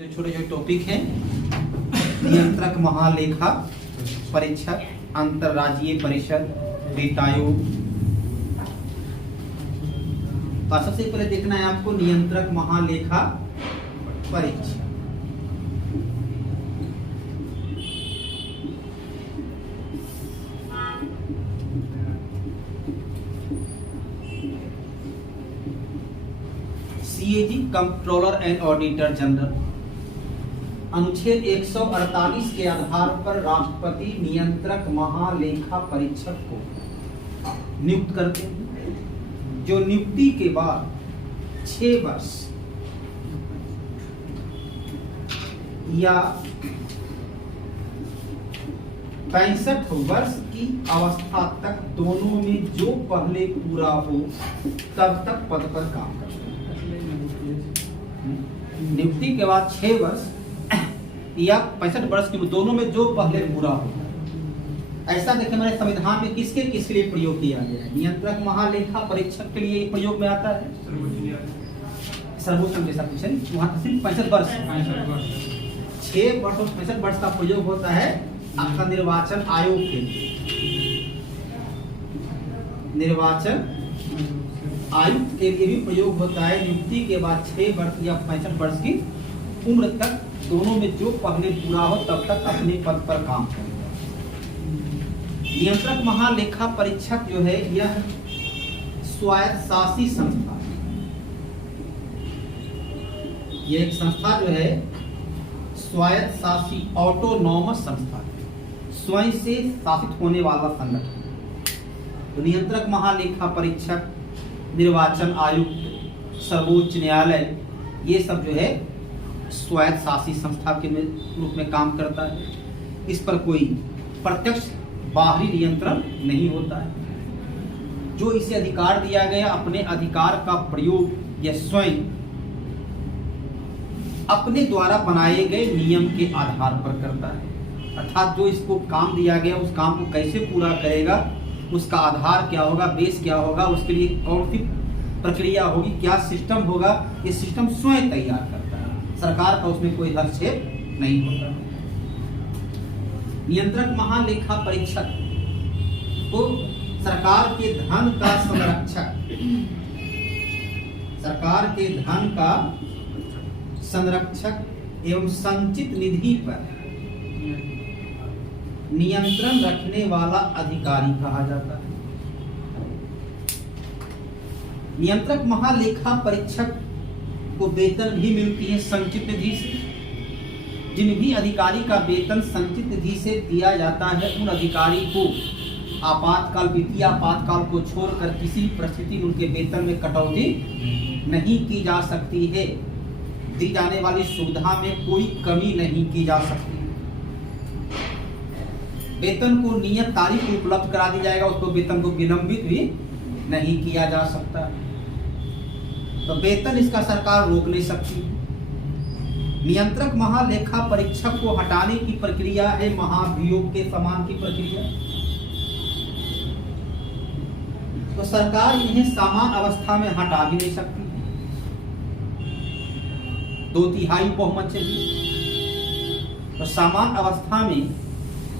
जो छोटे छोटे टॉपिक हैं, नियंत्रक महालेखा परीक्षक, अंतरराज्यीय परिषद, वित्त आयोग। तो सबसे पहले देखना है आपको नियंत्रक महालेखा परीक्षक। CAG controller and auditor general. अनुच्छेद 148 के आधार पर राष्ट्रपति नियंत्रक महालेखा परीक्षक को नियुक्त करते हैं, जो नियुक्ति के बाद 6 वर्ष या 65 वर्ष की अवस्था तक दोनों में जो पहले पूरा हो तब तक पद पर काम करते हैं। नियुक्ति के बाद 6 वर्ष या 65 वर्ष के दोनों में जो पहले पूरा हो। ऐसा देखिए हमारे संविधान में किसके किसके लिए प्रयोग किया गया है। नियंत्रक महालेखा परीक्षक के लिए प्रयोग में आता है सर्वोच्च न्यायालय, वहां सिर्फ 65 वर्ष, 6 वर्ष और 65 वर्ष का प्रयोग होता है आपका निर्वाचन आयोग के लिए। निर्वाचन आयुक्त के लिए भी प्रयोग होता है। नियुक्ति के बाद 6 वर्ष या 65 वर्ष की उम्र तक दोनों में जो पहले पूरा हो तब तक अपने पद पर काम करेगा। नियंत्रक महालेखा परीक्षक जो है यह स्वायत्त शासी संस्था है। यह एक संस्था जो है स्वायत्त शासी ऑटोनॉमस संस्था है, स्वयं से शासित होने वाला संगठन। तो नियंत्रक महालेखा परीक्षक, निर्वाचन आयुक्त, सर्वोच्च न्यायालय, ये सब जो है स्वायत्त शासी संस्था के रूप में काम करता है। इस पर कोई प्रत्यक्ष बाहरी नियंत्रण नहीं होता है। जो इसे अधिकार दिया गया, अपने अधिकार का प्रयोग यह स्वयं अपने द्वारा बनाए गए नियम के आधार पर करता है। अर्थात जो इसको काम दिया गया उस काम को कैसे पूरा करेगा, उसका आधार क्या होगा, बेस क्या होगा, उसके लिए कौन सी प्रक्रिया होगी, क्या सिस्टम होगा, ये सिस्टम स्वयं तैयार करता है। सरकार का उसमें कोई हस्तक्षेप नहीं होता। नियंत्रक महालेखा परीक्षक को सरकार के धन का संरक्षक, सरकार के धन का संरक्षक एवं संचित निधि पर नियंत्रण रखने वाला अधिकारी कहा जाता है। नियंत्रक महालेखा परीक्षक को वेतन भी मिलती है संचित निधि से। जिन भी अधिकारी का वेतन संचित निधि से दिया जाता है उन अधिकारी को आपातकाल, वित्तीय आपातकाल को छोड़कर किसी परिस्थिति में उनके वेतन में कटौती नहीं की जा सकती है। दी जाने वाली सुविधा में कोई कमी नहीं की जा सकती। वेतन को नियत तारीख को उपलब्ध करा दी जाएगा, उसको वेतन को विलंबित भी नहीं किया जा सकता। तो वेतन इसका सरकार रोक नहीं सकती। नियंत्रक महालेखा परीक्षक को हटाने की प्रक्रिया है महाभियोग के समान की प्रक्रिया। तो सरकार इन्हें समान अवस्था में हटा भी नहीं सकती, 2/3 बहुमत चाहिए। तो समान अवस्था में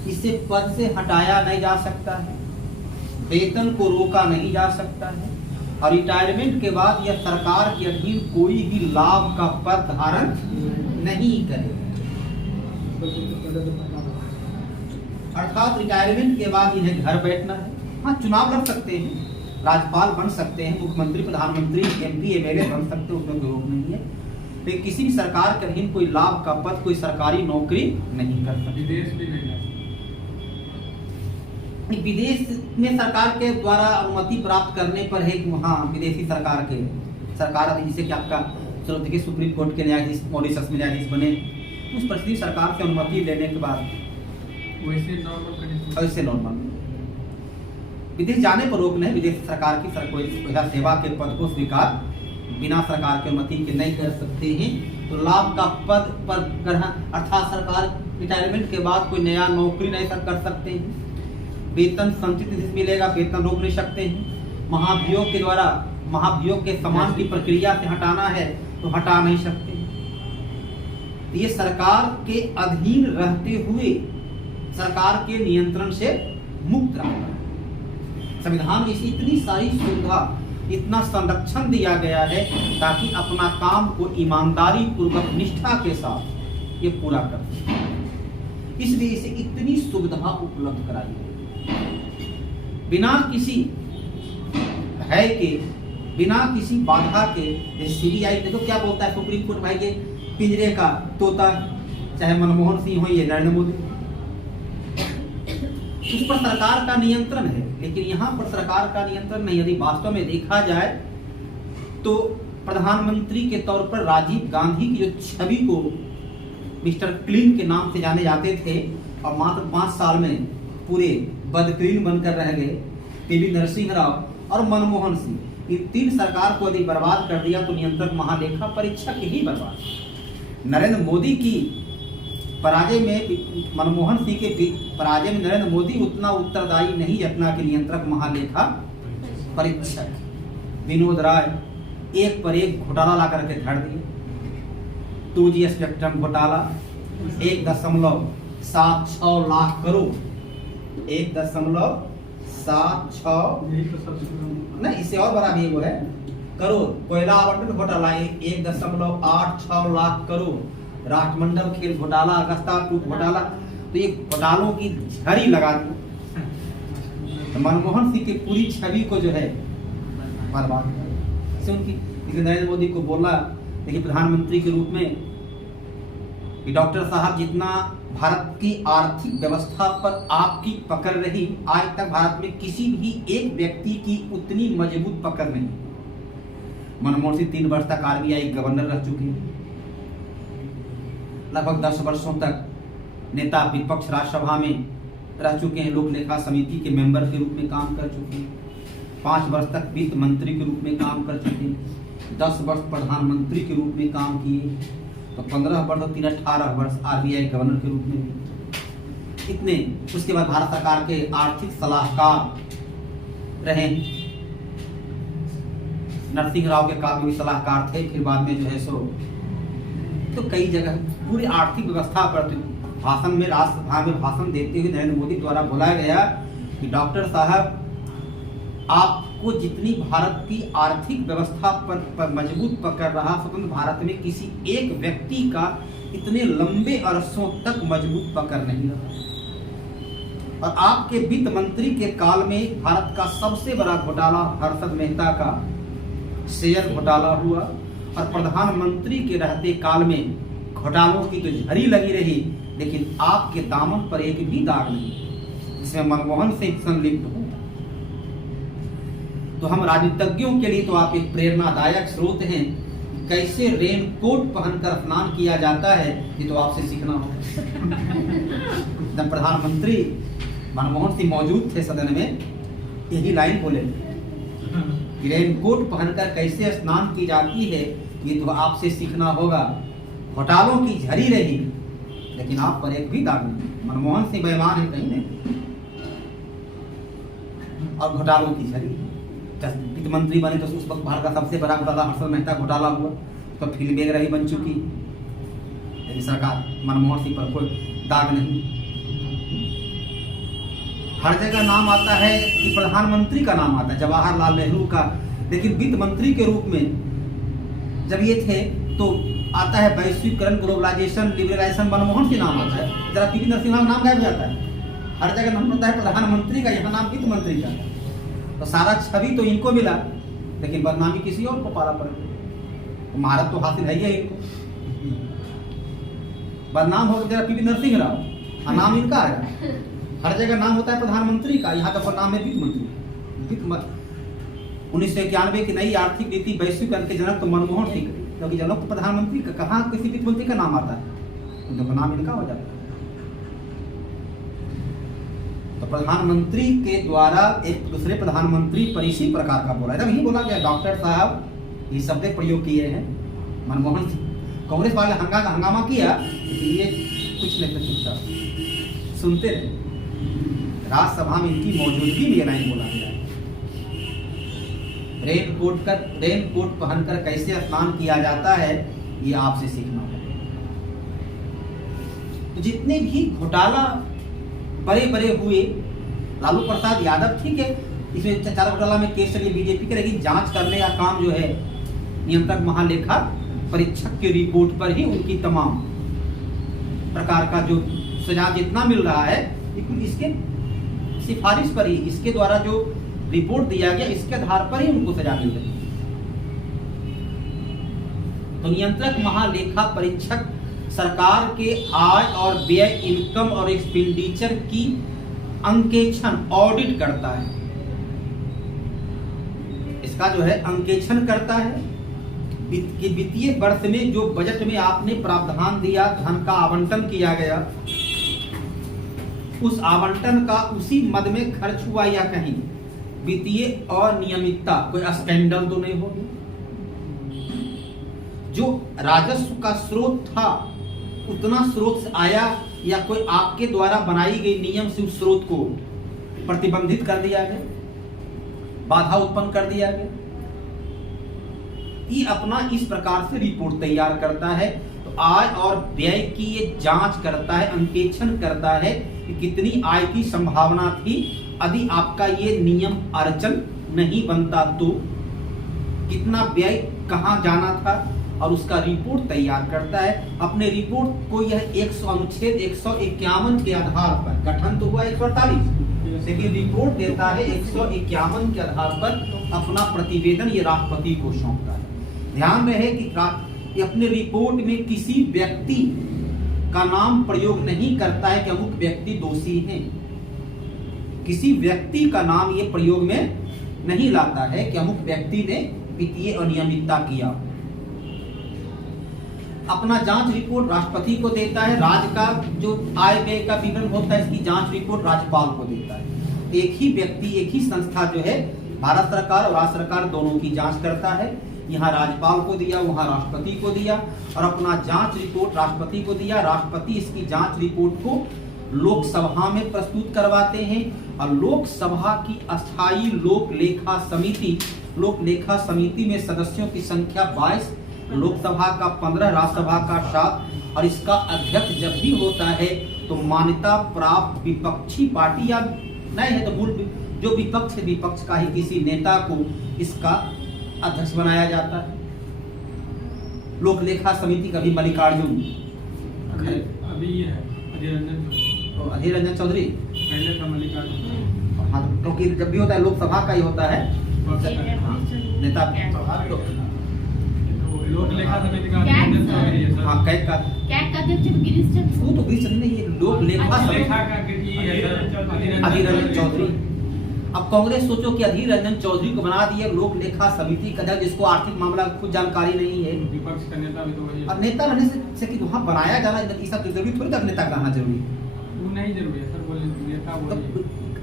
इसे पद से हटाया नहीं जा सकता है, वेतन को रोका नहीं जा सकता है, और रिटायरमेंट के बाद यह सरकार के अधीन कोई भी लाभ का पद धारण नहीं करेगा। अर्थात रिटायरमेंट के बाद इन्हें घर बैठना है। हाँ, चुनाव लड़ सकते हैं, राज्यपाल बन सकते हैं, मुख्यमंत्री, प्रधानमंत्री, MP, MLA बन सकते हैं, उसमें कोई रोक नहीं है। लेकिन किसी भी सरकार के अधीन कोई लाभ का पद, कोई सरकारी नौकरी नहीं कर सकते। विदेश भी नहीं, विदेश में सरकार के द्वारा अनुमति प्राप्त करने पर है कि वहाँ विदेशी सरकार के सरकार, जैसे कि आपका चलो देखिए सुप्रीम कोर्ट के न्यायाधीश मॉरिशस में न्यायाधीश बने, उस परिस्थिति सरकार से अनुमति लेने के बाद वैसे नॉर्मल विदेश जाने पर रोक नहीं। विदेश सरकार की कोई सेवा के पद को स्वीकार बिना सरकार की अनुमति के नहीं कर सकते हैं। तो लाभ का पद पर ग्रहण, अर्थात सरकार रिटायरमेंट के बाद कोई नया नौकरी नहीं कर सकते हैं। वेतन संचित निधि से मिलेगा, वेतन रोक नहीं सकते हैं। महाभियोग के द्वारा महाभियोग के समान की प्रक्रिया से हटाना है तो हटा नहीं सकते। तो ये सरकार के अधीन रहते हुए सरकार के नियंत्रण से मुक्त रहा है। संविधान में इसे इतनी सारी सुविधा, इतना संरक्षण दिया गया है ताकि अपना काम को ईमानदारी पूर्वक निष्ठा के साथ ये पूरा कर सके। इसलिए इसे इतनी सुविधा उपलब्ध कराई है, बिना किसी भय के, बिना किसी बाधा के। जैसे सीबीआई देखो क्या बोलता है, सुप्रीम कोर्ट भाई के पिंजरे का तोता, चाहे मनमोहन सिंह हो या नरेंद्र मोदी, उस पर सरकार का नियंत्रण है। लेकिन यहाँ पर सरकार का नियंत्रण नहीं। यदि वास्तव में देखा जाए तो प्रधानमंत्री के तौर पर राजीव गांधी की जो छवि को मिस्टर क्लीन के नाम से जाने जाते थे और मात्र 5 साल में पूरे बदक्लीन बनकर रह गए, पीवी नरसिंह राव और मनमोहन सिंह, इन 3 सरकार को यदि बर्बाद कर दिया तो नियंत्रक महालेखा परीक्षक ही बर्बाद। नरेंद्र मोदी की पराजय में, मनमोहन सिंह के पराजय में नरेंद्र मोदी उतना उत्तरदायी नहीं जितना कि नियंत्रक महालेखा परीक्षक। विनोद राय एक पर एक घोटाला ला करके धर दिए। 2G स्पेक्ट्रम घोटाला 1.76 लाख करोड़, 1.76 नहीं, इससे और बड़ा भी वो है करोड़। कोयला आवंटन घोटाला 1.86 लाख करोड़। राष्ट्रमंडल खेल घोटाला, अगस्ता टूट घोटाला, तो ये घोटालों की झड़ी लगा दी। तो मनमोहन सिंह की पूरी छवि को जो है बर्बाद कर उनकी। लेकिन नरेंद्र मोदी को बोला, देखिए प्रधानमंत्री के रूप में कि डॉक्टर साहब, जितना भारत की आर्थिक व्यवस्था पर आपकी पकड़ रही, आज तक भारत में किसी भी एक व्यक्ति की उतनी मजबूत पकड़ नहीं। मनमोहन सिंह 3 वर्ष तक आरबीआई गवर्नर रह चुके हैं, लगभग 10 वर्षों तक नेता विपक्ष राज्यसभा में रह चुके हैं, लोक लेखा समिति के मेंबर के रूप में काम कर चुके हैं, 5 वर्ष तक वित्त मंत्री के रूप में काम कर चुके हैं, 10 वर्ष प्रधानमंत्री के रूप में काम किए, तो 15 वर्ष और 18 वर्ष आरबीआई गवर्नर के रूप में भी। इतने, उसके बाद भारत सरकार के आर्थिक सलाहकार रहे। नरसिंह राव के काल में भी सलाहकार थे, फिर बाद में जो है सो तो कई जगह पूरी आर्थिक व्यवस्था पर भाषण में, राज्यसभा में भाषण देते हुए नरेंद्र मोदी द्वारा बोला गया कि डॉक्टर साहब, आपको जितनी भारत की आर्थिक व्यवस्था पर मजबूत पकड़ रहा, स्वतंत्र भारत में किसी एक व्यक्ति का इतने लंबे अरसों तक मजबूत पकड़ नहीं रहा। और आपके वित्त मंत्री के काल में भारत का सबसे बड़ा घोटाला हर्षद मेहता का शेयर घोटाला हुआ, और प्रधानमंत्री के रहते काल में घोटालों की तो झड़ी लगी रही, लेकिन आपके दामन पर एक भी दाग नहीं जिसमें मनमोहन सिंह संलिप्त हो। तो हम राजनीतिज्ञों के लिए तो आप एक प्रेरणादायक स्रोत हैं। कैसे रेनकोट पहनकर स्नान किया जाता है, ये तो आपसे सीखना होगा। जब प्रधानमंत्री मनमोहन सिंह मौजूद थे सदन में, यही लाइन बोले, रेनकोट पहनकर कैसे स्नान की जाती है, ये तो आपसे सीखना होगा। घोटालों की झड़ी रही, लेकिन आप पर एक भी दाग नहीं। मनमोहन सिंह बेईमान है कहीं नहीं, और घोटालों की झड़ी। वित्त मंत्री बने तो उस वक्त भारत का सबसे बड़ा घोटाला हर्षद मेहता घोटाला हुआ, तो फिल्म वगैरह ही बन चुकी, लेकिन सरकार मनमोहन सिंह पर कोई दाग नहीं। हर जगह नाम आता है कि प्रधानमंत्री का नाम आता है, जवाहरलाल नेहरू का, लेकिन वित्त मंत्री के रूप में जब ये थे तो आता है वैश्वीकरण, ग्लोबलाइजेशन, लिबरलाइजेशन, मनमोहन सिंह नाम आता है। जरा पीवी नरसिंह राव नाम गायब हो जाता है, हर जगह नाम होता है प्रधानमंत्री का, यहाँ नाम वित्त मंत्री का। तो सारा छवि तो इनको मिला, लेकिन बदनामी किसी और को पाला पड़ गई। महारत तो हासिल है ही इनको, बदनाम हो गया पीवी नरसिंह राव, नाम इनका है। हर जगह नाम होता है प्रधानमंत्री का, यहाँ तो नाम है वित्त मंत्री। 1991 की नई आर्थिक नीति वैश्वीकरण के जनक तो मनमोहन सिंह, क्योंकि जनक तो प्रधानमंत्री का, कहाँ किसी वित्त मंत्री का नाम आता है, तो नाम इनका हो जाता है। तो प्रधानमंत्री के द्वारा एक दूसरे प्रधानमंत्री पर इसी प्रकार का बोला, जब ही बोला गया डॉक्टर साहब, ये शब्द प्रयोग किए हैं मनमोहन सिंह। कांग्रेस वाले हंगामा किया, ये कुछ नहीं था, चुपचाप सुनते रहे। राज्यसभा में इनकी मौजूदगी में लाइन बोला गया, रेनकोट पहनकर कैसे स्नान किया जाता है, ये आपसे सीखना है। तो जितने भी घोटाला बड़े बड़े हुए, लालू प्रसाद यादव ठीक है, इसमें चारा घोटाला में केस चलिए, बीजेपी करेगी, जांच करने का काम जो है नियंत्रक महालेखा परीक्षक की रिपोर्ट पर ही उनकी तमाम प्रकार का जो सजा जितना मिल रहा है इसके सिफारिश पर ही, इसके द्वारा जो रिपोर्ट दिया गया इसके आधार पर ही उनको सजा मिल रही है। तो नियंत्रक महालेखा परीक्षक सरकार के आय और व्यय, इनकम और एक्सपेंडिचर की अंकेक्षण ऑडिट करता है। इसका जो है अंकेक्षण करता है कि वित्तीय वर्ष में जो बजट में आपने प्रावधान दिया, धन का आवंटन किया गया, उस आवंटन का उसी मद में खर्च हुआ या कहीं वित्तीय अनियमितता, कोई स्कैंडल तो नहीं होगी। जो राजस्व का स्रोत था उतना स्रोत से आया या कोई आपके द्वारा बनाई गई नियम से उस स्रोत को प्रतिबंधित कर दिया गया, बाधा उत्पन्न कर दिया गया। ये अपना इस प्रकार से रिपोर्ट तैयार करता है। तो आय और व्यय की ये जांच करता है, अंकेक्षण करता है कि कितनी आय की संभावना थी, यदि आपका ये नियम अड़चन नहीं बनता तो कितना व्यय कहां जाना था, और उसका रिपोर्ट तैयार करता है। अपने रिपोर्ट को यह अनुच्छेद 151 के आधार पर, गठन तो हुआ 148, लेकिन रिपोर्ट देता है 151 के आधार पर अपना प्रतिवेदन ये राष्ट्रपति को सौंपता है। ध्यान रहे कि अपने रिपोर्ट में किसी व्यक्ति का नाम प्रयोग नहीं करता है कि अमुक व्यक्ति दोषी है। किसी व्यक्ति का नाम ये प्रयोग में नहीं लाता है कि अमुक व्यक्ति ने वित्तीय अनियमितता किया। अपना जांच रिपोर्ट राष्ट्रपति को देता है। राज्य का जो आय व्यय का विवरण होता है इसकी जांच रिपोर्ट राज्यपाल को देता है। एक ही व्यक्ति, एक ही संस्था जो है भारत सरकार और राज्य सरकार दोनों की जांच करता है। यहाँ राज्यपाल को दिया, वहाँ राष्ट्रपति को दिया, और अपना जांच रिपोर्ट राष्ट्रपति को दिया। राष्ट्रपति इसकी जांच रिपोर्ट को लोकसभा में प्रस्तुत करवाते हैं, और लोकसभा की अस्थायी लोक लेखा समिति में सदस्यों की संख्या 22, लोकसभा का 15, राज्यसभा का 7, और इसका अध्यक्ष जब भी होता है तो मान्यता प्राप्त विपक्षी पार्टी या नहीं है तो मूल जो विपक्ष का ही किसी नेता को इसका अध्यक्ष बनाया जाता है। लोक लेखा समिति का भी मल्लिकार्जुन अभी ये है अधीर रंजन चौधरी, पहले था मल्लिकार्जुन। हाँ, क्योंकि जब भी होता है लोकसभा का ही होता है नेता। लोक लेखा समिति का अध्यक्ष चौधरी है सर। हाँ, कैग का अध्यक्ष गिरीश चंद्र, वो तो गिरीश चंद्र नहीं, ये लोक लेखा समिति अधीर रंजन चौधरी। अब कांग्रेस सोचो कि अधीर रंजन चौधरी को बना दिया लोक लेखा समिति का अध्यक्ष, जिसको आर्थिक मामला खुद जानकारी नहीं है। विपक्ष का नेता भी तो वही है। और नेता रहने से कि वहाँ बनाया जाना ऐसा जरूरी थोड़ी था, नेता रहना जरूरी है। वो नहीं जरूरी है सर, बोले नेता तो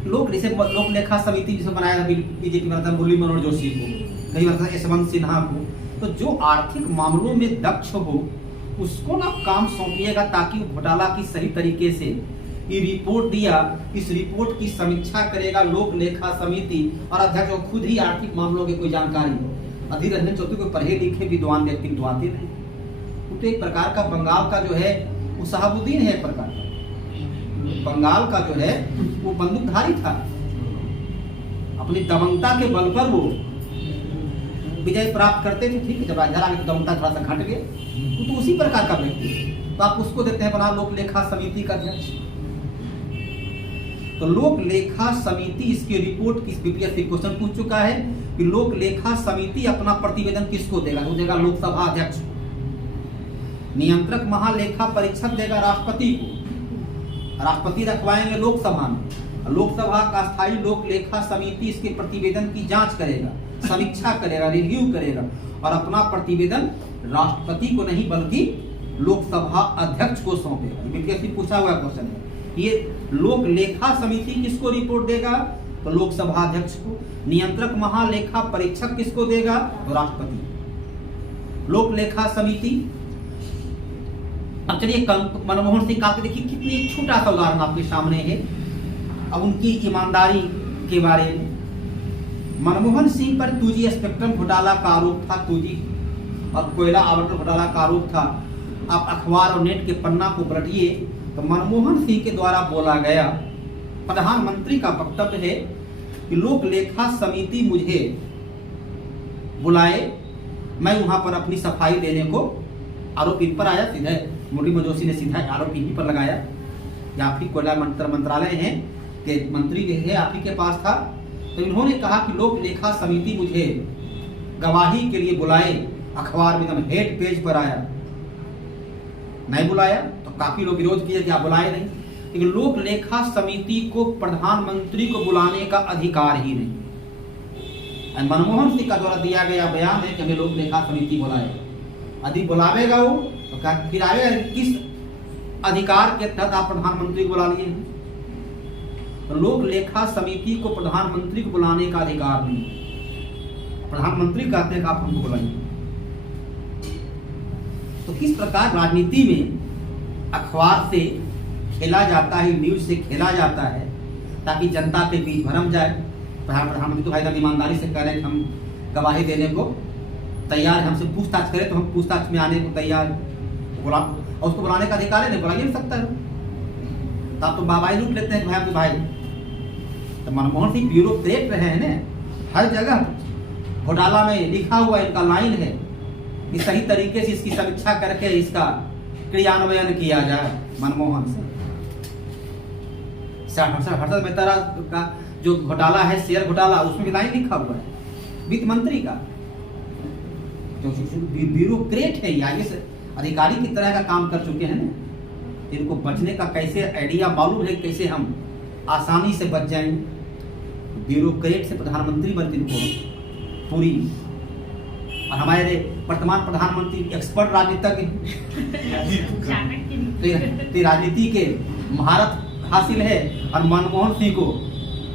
लोक लेखा समिति जिसे बनाया था बीजेपी में मुरली मनोहर जोशी को, कई बार यशवंत सिन्हा को। तो जो आर्थिक मामलों में दक्ष हो उसको ना काम सौंपिएगा, ताकि वो घोटाला की सही तरीके से ये रिपोर्ट दिया, इस रिपोर्ट की समीक्षा करेगा लोक लेखा समिति, और अध्यक्ष को खुद ही आर्थिक मामलों की कोई जानकारी हो। अधीर रंजन चौधरी को पढ़े लिखे विद्वान व्यक्ति तो आते नहीं। वो तो एक प्रकार का बंगाल का जो है वो शहाबुद्दीन है, एक प्रकार का बंगाल का जो है वो बंदूकधारी था। अपनी दमनता के बल पर वो विजय प्राप्त करते थे। ठीक है, जब राजा की दमनता थोड़ा सा घट गए, वो तो उसी प्रकार का व्यक्ति, तो आप उसको देते हैं बना लोक लेखा समिति का अध्यक्ष। तो लोक लेखा समिति इसकी रिपोर्ट किस बीपीएससी क्वेश्चन पूछ चुका है कि लोक लेखा समिति अपना प्रतिवेदन किसको देगा, तो देगा लोकसभा अध्यक्ष, नियंत्रक महालेखा परीक्षक देगा राष्ट्रपति को, राष्ट्रपति रखवाएंगे लोकसभा में, लोकसभा का स्थायी लोक लेखा समिति इसके प्रतिवेदन की जांच करेगा, समीक्षा करेगा, रिव्यू करेगा, और अपना प्रतिवेदन राष्ट्रपति को नहीं बल्कि लोकसभा अध्यक्ष को सौंपेगा। बीपीएससी पूछा हुआ क्वेश्चन है। ये लोक लेखा समिति किसको रिपोर्ट देगा, तो लोकसभा अध्यक्ष को। नियंत्रक महालेखा परीक्षक किसको देगा, तो राष्ट्रपति। लोक लेखा समिति, अब चलिए मनमोहन सिंह का देखिए कितनी छोटा सा उदाहरण आपके सामने है। अब उनकी ईमानदारी के बारे में, मनमोहन सिंह पर 2G स्पेक्ट्रम घोटाला का आरोप था, 2G और कोयला आवंटन घोटाला का आरोप था। आप अखबार और नेट के पन्ना को पलटिए तो मनमोहन सिंह के द्वारा बोला गया प्रधानमंत्री का वक्तव्य है कि लोक लेखा समिति मुझे बुलाए, मैं वहां पर अपनी सफाई देने को, आरोप इन पर आया सीधे, मुरली मनोज सिंह ने सीधा आरोप इन्हीं पर लगाया कि आप ही कोयला मंत्रालय है कि मंत्री है आप ही के पास था। तो इन्होंने कहा कि लोक लेखा समिति मुझे गवाही के लिए बुलाए, अखबार में एकदम हेड पेज पर आया, नहीं बुलाया तो काफी लोग विरोध किए कि आप बुलाए नहीं, लेकिन लोक लेखा समिति को प्रधानमंत्री को बुलाने का अधिकार ही नहीं। मनमोहन सिंह का द्वारा दिया गया बयान है कि हमें लोक लेखा समिति बुलाए, यदि बुलावेगा वो तो फिर आएगा किस अधिकार के तहत आप प्रधानमंत्री को बुला लिए हैं। तो लोक लेखा समिति को प्रधानमंत्री को बुलाने का अधिकार नहीं, प्रधानमंत्री कहते हैं कि आप हमको बुलाइए। तो किस प्रकार राजनीति में अखबार से खेला जाता है, न्यूज से खेला जाता है ताकि जनता के बीच भरम जाए। प्रधानमंत्री तो भाई ईमानदारी से कह रहे हैं कि हम गवाही देने को तैयार, हमसे पूछताछ करें तो हम पूछताछ में आने को तैयार, बोला और उसको बुलाने का अधिकार है, नहीं बुला नहीं सकता है। तो आप तो बाबाई लूट लेते हैं भाई भाई। तो मनमोहन सिंह ब्यूरोक्रेट रहे हैं ना, हर जगह घोटाला में लिखा हुआ इनका लाइन है कि सही तरीके से इसकी समीक्षा करके इसका क्रियान्वयन किया जाए। मनमोहन सिंह हर्षद मेहता का जो घोटाला है, शेयर घोटाला, उसमें भी लाइन लिखा हुआ है वित्त मंत्री का, जो ब्यूरोक्रेट है या ये अधिकारी की तरह का काम कर चुके हैं ना, इनको बचने का कैसे आइडिया मालूम है, कैसे हम आसानी से बच जाएंगे। ब्यूरोक्रेट से प्रधानमंत्री बनते इनको पूरी, और हमारे वर्तमान प्रधानमंत्री एक्सपर्ट राजनीतिज्ञ, तो राजनीति के महारत हासिल है, और मनमोहन सिंह को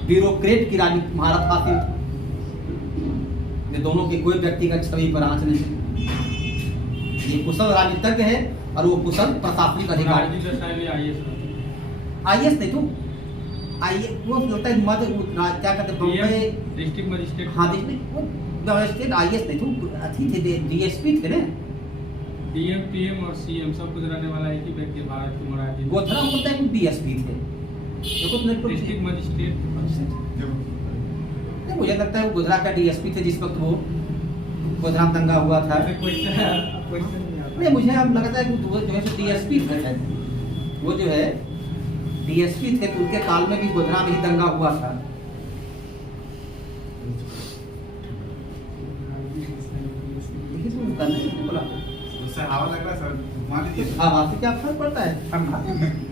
ब्यूरोक्रेट की राजनीति महारत हासिल। ये दोनों की कोई व्यक्तिगत छवि पर आंच नहीं, ये कुशल राजनीतिज्ञ है और वो कुशल प्रशासनिक अधिकारी। आईएएस नहीं तो आईएएस वो लगता है मध्य क्या कहते हैं डिस्ट्रिक्ट मजिस्ट्रेट, हाँ डिस्ट्रिक्ट वो मजिस्ट्रेट, आईएएस नहीं तो अथी थे, डीएसपी थे ना, डीएम पीएम और सीएम सब कुछ रहने वाला एक ही व्यक्ति भारत की मुरादी। गोधरा बोलता है डीएसपी थे, डिस्ट्रिक्ट मजिस्ट्रेट। मुझे लगता है वो गोधरा का डीएसपी थे जिस वक्त वो गोधरा में दंगा हुआ था। नहीं मुझे अब लगता है वो जो है डीएसपी थे, वो जो है डीएसपी थे, तो उनके काल में भी गोधरा में ही दंगा हुआ था। हवा लग रहा है सर, मान लीजिए हवा से क्या फर्क पड़ता है, ठंडा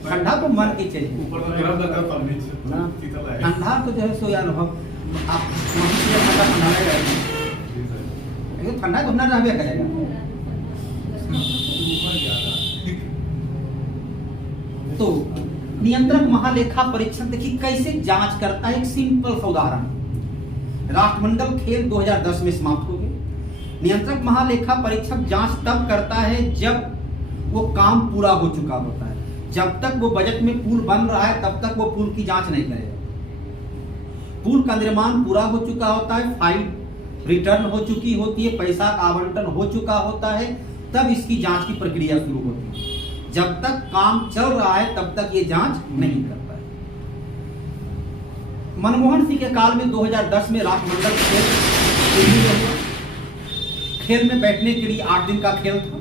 ठंडा तो मन की चाहिए, ऊपर तो गर्म लगता है तो नीचे शीतल है। ठंडा तो जो है सो यार आप ठंडा लगेगा, ठंडा तो ना रहबे करेगा। तो नियंत्रक महालेखा परीक्षक देखिए कैसे जांच करता है। एक सिंपल सा उदाहरण, राष्ट्रमंडल खेल 2010 में समाप्त हो गए। नियंत्रक महालेखा परीक्षक जांच तब करता है जब वो काम पूरा हो चुका होता है। जब तक वो बजट में पुल बन रहा है तब तक वो पुल की जांच नहीं करेगा। पुल का निर्माण पूरा हो चुका होता है, फाइल रिटर्न हो चुकी होती है, पैसा का आवंटन हो चुका होता है, तब इसकी जांच की प्रक्रिया शुरू होती है। जब तक काम चल रहा है तब तक ये जांच नहीं करता है। मनमोहन सिंह के काल में 2010 में राष्ट्रमंडल खेल में बैठने के लिए 8 दिन का खेल था।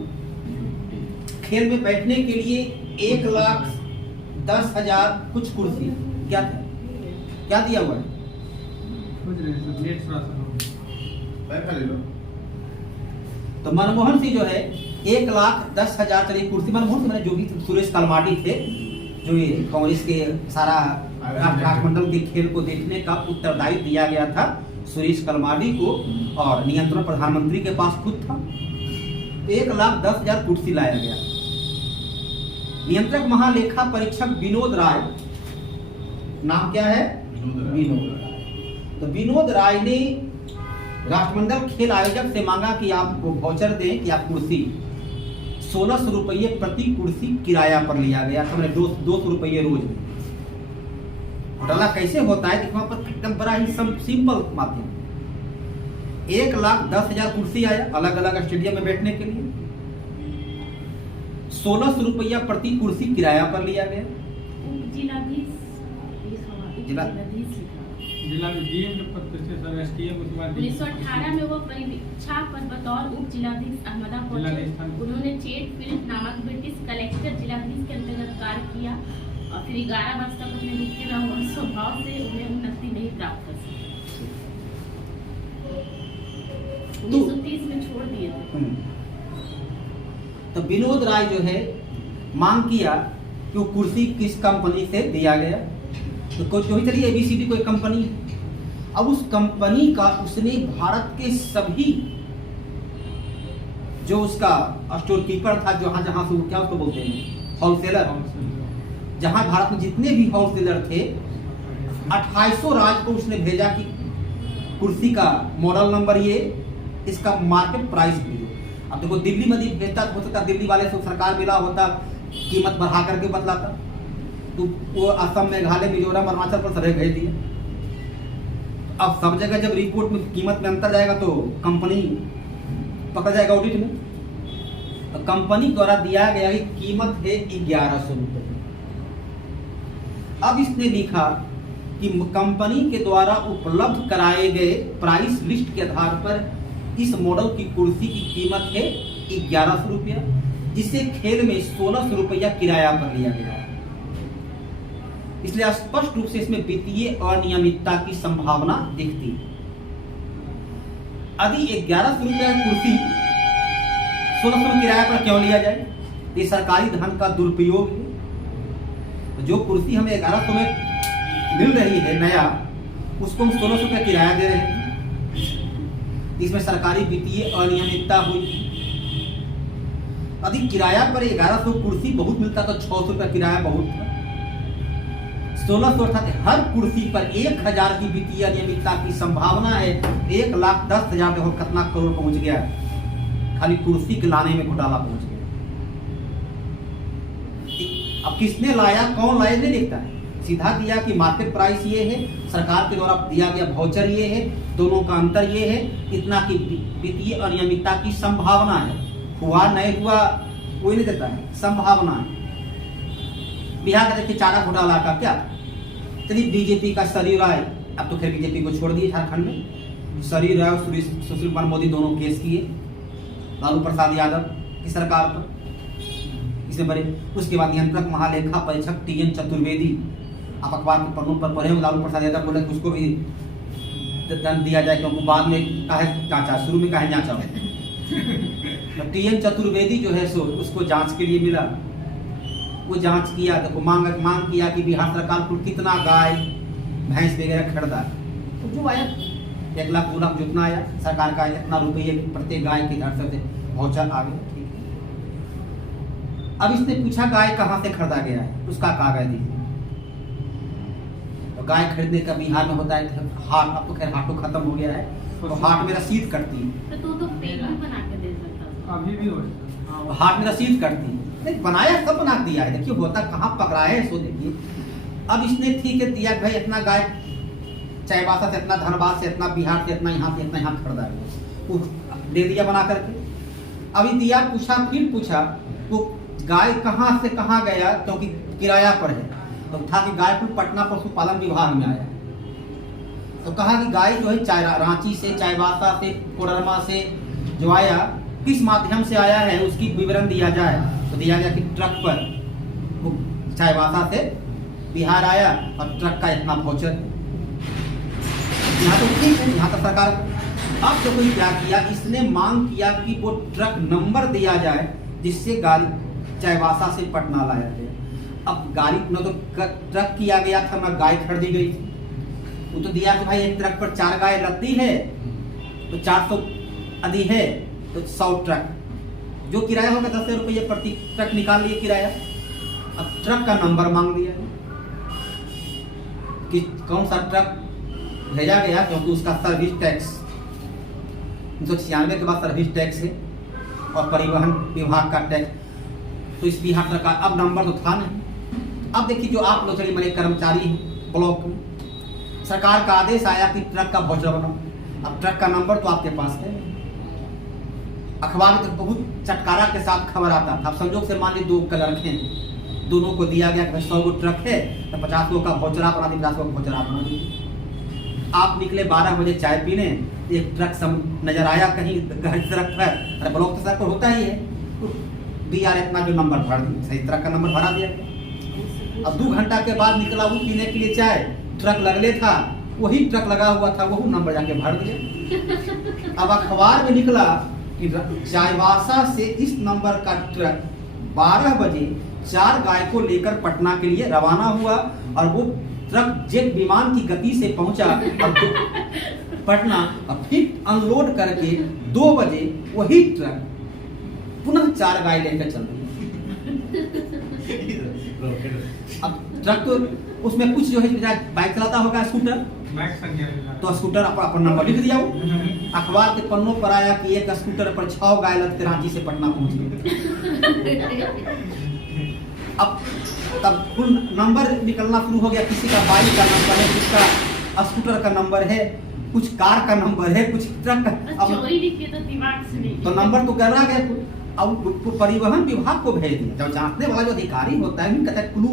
खेल में बैठने के लिए 1,10,000 कुछ कुर्सी क्या था, क्या दिया हुआ है? तो मनमोहन सिंह जो है 1,10,000 चलिए कुर्सी, मनमोहन सिंह जो भी सुरेश कलमाडी थे, जो ये कांग्रेस के सारा राष्ट्रमंडल के खेल को देखने का उत्तरदायित्व दिया गया था सुरेश कलमाडी को, और नियंत्रण प्रधानमंत्री के पास खुद था। 1,10,000 कुर्सी लाया गया। नियंत्रक महालेखा परीक्षक विनोद राय, नाम क्या है? विनोद राय। तो विनोद राय ने राष्ट्रमंडल खेल आयोजक से मांगा कि आप वाउचर दें कि आप कुर्सी 1600 रुपये प्रति कुर्सी किराया पर लिया गया था, मैंने 200 रुपये रोज में। घोटाला कैसे होता है कि वहां पर एकदम बड़ा ही सिंपल माध्यम, 1,10,000 कुर्सी आया अलग अलग स्टेडियम में बैठने के लिए, 1600 रुपया प्रति कुर्सी किराया पर लिया गया। जिलाधीश जिला में डीएम के पद पे थे सर, एसडीएम उसके बाद 1918 में वो परीक्षा पर बतौर उप जिलाधीश अहमदाबाद पहुंचे। जिलाधीश था। उन्होंने चेटफील्ड नामक ब्रिटिश कलेक्टर जिलाधीश के अंतर्गत कार्य किया और फिर 11 वर्ष तक अपने रुके रहे और स्वभाव से उन्हें उन्नति नहीं प्राप्त कर सकी। 1930 में छोड़ दिए थे। तो विनोद राय जो है मांग किया कि वो कुर्सी किस कंपनी से दिया गया। तो कोई चलिए एबीसीडी कोई कंपनी है। अब उस कंपनी का उसने भारत के सभी जो उसका स्टोर कीपर था, जहां जहां से क्या उसको बोलते हैं होलसेलर, जहां भारत में जितने भी होलसेलर थे 2800 राज्य को उसने भेजा कि कुर्सी का मॉडल नंबर ये, इसका मार्केट प्राइस भी। अब देखो दिल्ली में भेजता हो सकता, दिल्ली वाले से सरकार मिला होता, कीमत बढ़ा करके बतलाता, तो वो असम मेघालय मिजोरम अरुणाचल पर सभी भेज दिया। अब सब जगह जब रिपोर्ट में कीमत में अंतर जाएगा तो कंपनी पकड़ जाएगा ऑडिट में। तो कंपनी द्वारा दिया गया कि कीमत है 1100 रुपये। अब इसने लिखा कि कंपनी के द्वारा उपलब्ध कराए गए प्राइस लिस्ट के आधार पर इस मॉडल की कुर्सी की कीमत है 1100 रुपया, जिसे खेल में 1600 रुपया किराया पर लिया गया। इसलिए स्पष्ट रूप से इसमें वित्तीय अनियमितता की संभावना दिखती है। यदि 1100 रुपया कुर्सी 1600 किराया पर क्यों लिया जाए? ये सरकारी धन का दुरुपयोग है। जो कुर्सी हमें 1100 में मिल रही है नया, उसको हम 1600 रुपया किराया दे रहे हैं। इसमें सरकारी वित्तीय अनियमितता हुई। यदि किराया पर 1100 कुर्सी बहुत मिलता तो 600 रुपया किराया बहुत था। 1600 अर्थात हर कुर्सी पर 1000 की वित्तीय अनियमितता की संभावना है। 1,10,000 देखो कितना करोड़ पहुंच गया, खाली कुर्सी के लाने में घोटाला पहुंच गया। अब किसने लाया कौन लाया नहीं देखता है, सीधा दिया कि मार्केट प्राइस ये है, सरकार के द्वारा दिया गया वाउचर ये है, दोनों का अंतर ये है, इतना की वित्तीय अनियमितता की संभावना है। हुआ नहीं हुआ कोई नहीं देता है, संभावना है। बिहार का देखिए चारा घोटाला का क्या, चलिए बीजेपी का सरयू राय, अब तो खैर बीजेपी को छोड़ दिए झारखंड में, सरयू राय और सुशील कुमार मोदी दोनों केस किए लालू प्रसाद यादव की सरकार पर। इसमें बड़े उसके बाद नियंत्रक महालेखा परीक्षक टीएन चतुर्वेदी, आप अखबार के पन्नों पर पढ़े होंगे, लालू प्रसाद यादव बोले कि उसको भी दंड दिया जाए, क्योंकि बाद में काहे जांचा, शुरू में काहे जांचा। टीएन चतुर्वेदी जो है सो उसको जांच के लिए मिला, वो जांच किया, तो मांग किया कि बिहार सरकार को कितना गाय भैंस वगैरह खरीदा, तो जो आया 1 लाख 2 लाख जितना आया, सरकार का इतना रुपये प्रत्येक गाय के घर से वाउचर आ गया। ठीक है, अब इसने पूछा गाय कहाँ से खरीदा गया है, उसका कागज दीजिए। तो गाय खरीदने का बिहार में होता है हाट, अब तो खैर हाटों खत्म हो गया है, तो हाट में रसीद कटती है। तो पेमेंट बना के दे सकता था। अभी भी हो हाट में रसीद कटती है, बनाया सब बना दिया है। देखिए होता कहाँ पकड़ा है सो देखिए। अब इसने ठीक है दिया भाई इतना गाय चाईबासा से, इतना धनबाद से, इतना बिहार से, इतना यहाँ से, इतना यहाँ खरीदा है, वो दे दिया बना करके। अभी दिया, पूछा, फिर पूछा वो गाय कहाँ से कहाँ गया, क्योंकि किराया पर है, तो था कि गायपुर पटना पशुपालन विभाग में आया। तो कहा कि गाय जो है रांची से, चाईबासा से, कोडरमा से जो आया, किस माध्यम से आया है उसकी विवरण दिया जाए। तो दिया गया कि ट्रक पर वो चाईबासा से बिहार आया और ट्रक का इतना वाउचर। यहाँ तो ठीक है, यहाँ तो सरकार। अब तो कोई क्या किया, इसने मांग किया कि वो ट्रक नंबर दिया जाए जिससे गाड़ी चाईबासा से पटना लाया गया। अब गाड़ी न तो ट्रक किया गया था, न गाय खरीदी गई थी। वो तो दिया कि भाई एक ट्रक पर 4 गाय लदती है तो 400 यदि है तो 100 ट्रक, जो किराया होगा 10 रुपये प्रति ट्रक निकाल लिए किराया। अब ट्रक का नंबर मांग दिया कि कौन सा ट्रक भेजा गया, क्योंकि उसका सर्विस टैक्स 1996 के बाद सर्विस टैक्स है और परिवहन विभाग का टैक्स, तो इस बिहार सरकार अब नंबर तो था नहीं। अब देखिए जो आप लोग चलिए मेरे कर्मचारी हैं ब्लॉक में, सरकार का आदेश आया कि ट्रक का वाउचर बनाओ। अब ट्रक का नंबर तो आपके पास है, अखबार में तो बहुत चटकारा के साथ खबर आता था। अब संजोग से मान ली 2 क्लर्क हैं, दोनों को दिया गया कि 100 गो ट्रक है तो 50 गो का वोचरा बना दी, 50 गो का वोचरा बना दी। आप निकले 12 बजे चाय पीने, एक ट्रक नजर आया कहीं सड़क पर, अरे ब्लॉक तो सड़क पर होता ही है, दिया इतना जो नंबर भर दी, सही ट्रक का नंबर भरा दिया। अब 2 घंटा के बाद निकला वो पीने के लिए चाय, ट्रक लगले था, वही ट्रक लगा हुआ था, वही नंबर जाके भर दिया। अब अखबार में निकला कि चाईबासा से इस नंबर का ट्रक 12 बजे 4 गाय को लेकर पटना के लिए रवाना हुआ और वो ट्रक जेट विमान की गति से पहुंचा और पटना, और फिर अनलोड करके 2 बजे वही ट्रक पुनः 4 गाय लेकर चल रही। अब ट्रक तो उसमें कुछ जो है बाइक चलाता होगा, स्कूटर, तो स्कूटर अपन नंबर लिख दिया। वो अखबार के पन्नों पर आया कि एक स्कूटर पर 6 गाय लगते रांची से पटना पहुंच गए। अब तब फुल नंबर निकलना शुरू हो गया, किसी का बाइक का नंबर है, किसका स्कूटर का नंबर है, कुछ कार का नंबर है, कुछ ट्रक का। तो नंबर तो कर रहा गया। अब परिवहन विभाग को भेज दिया, जब जांचने वाला जो अधिकारी होता है कहता है क्लू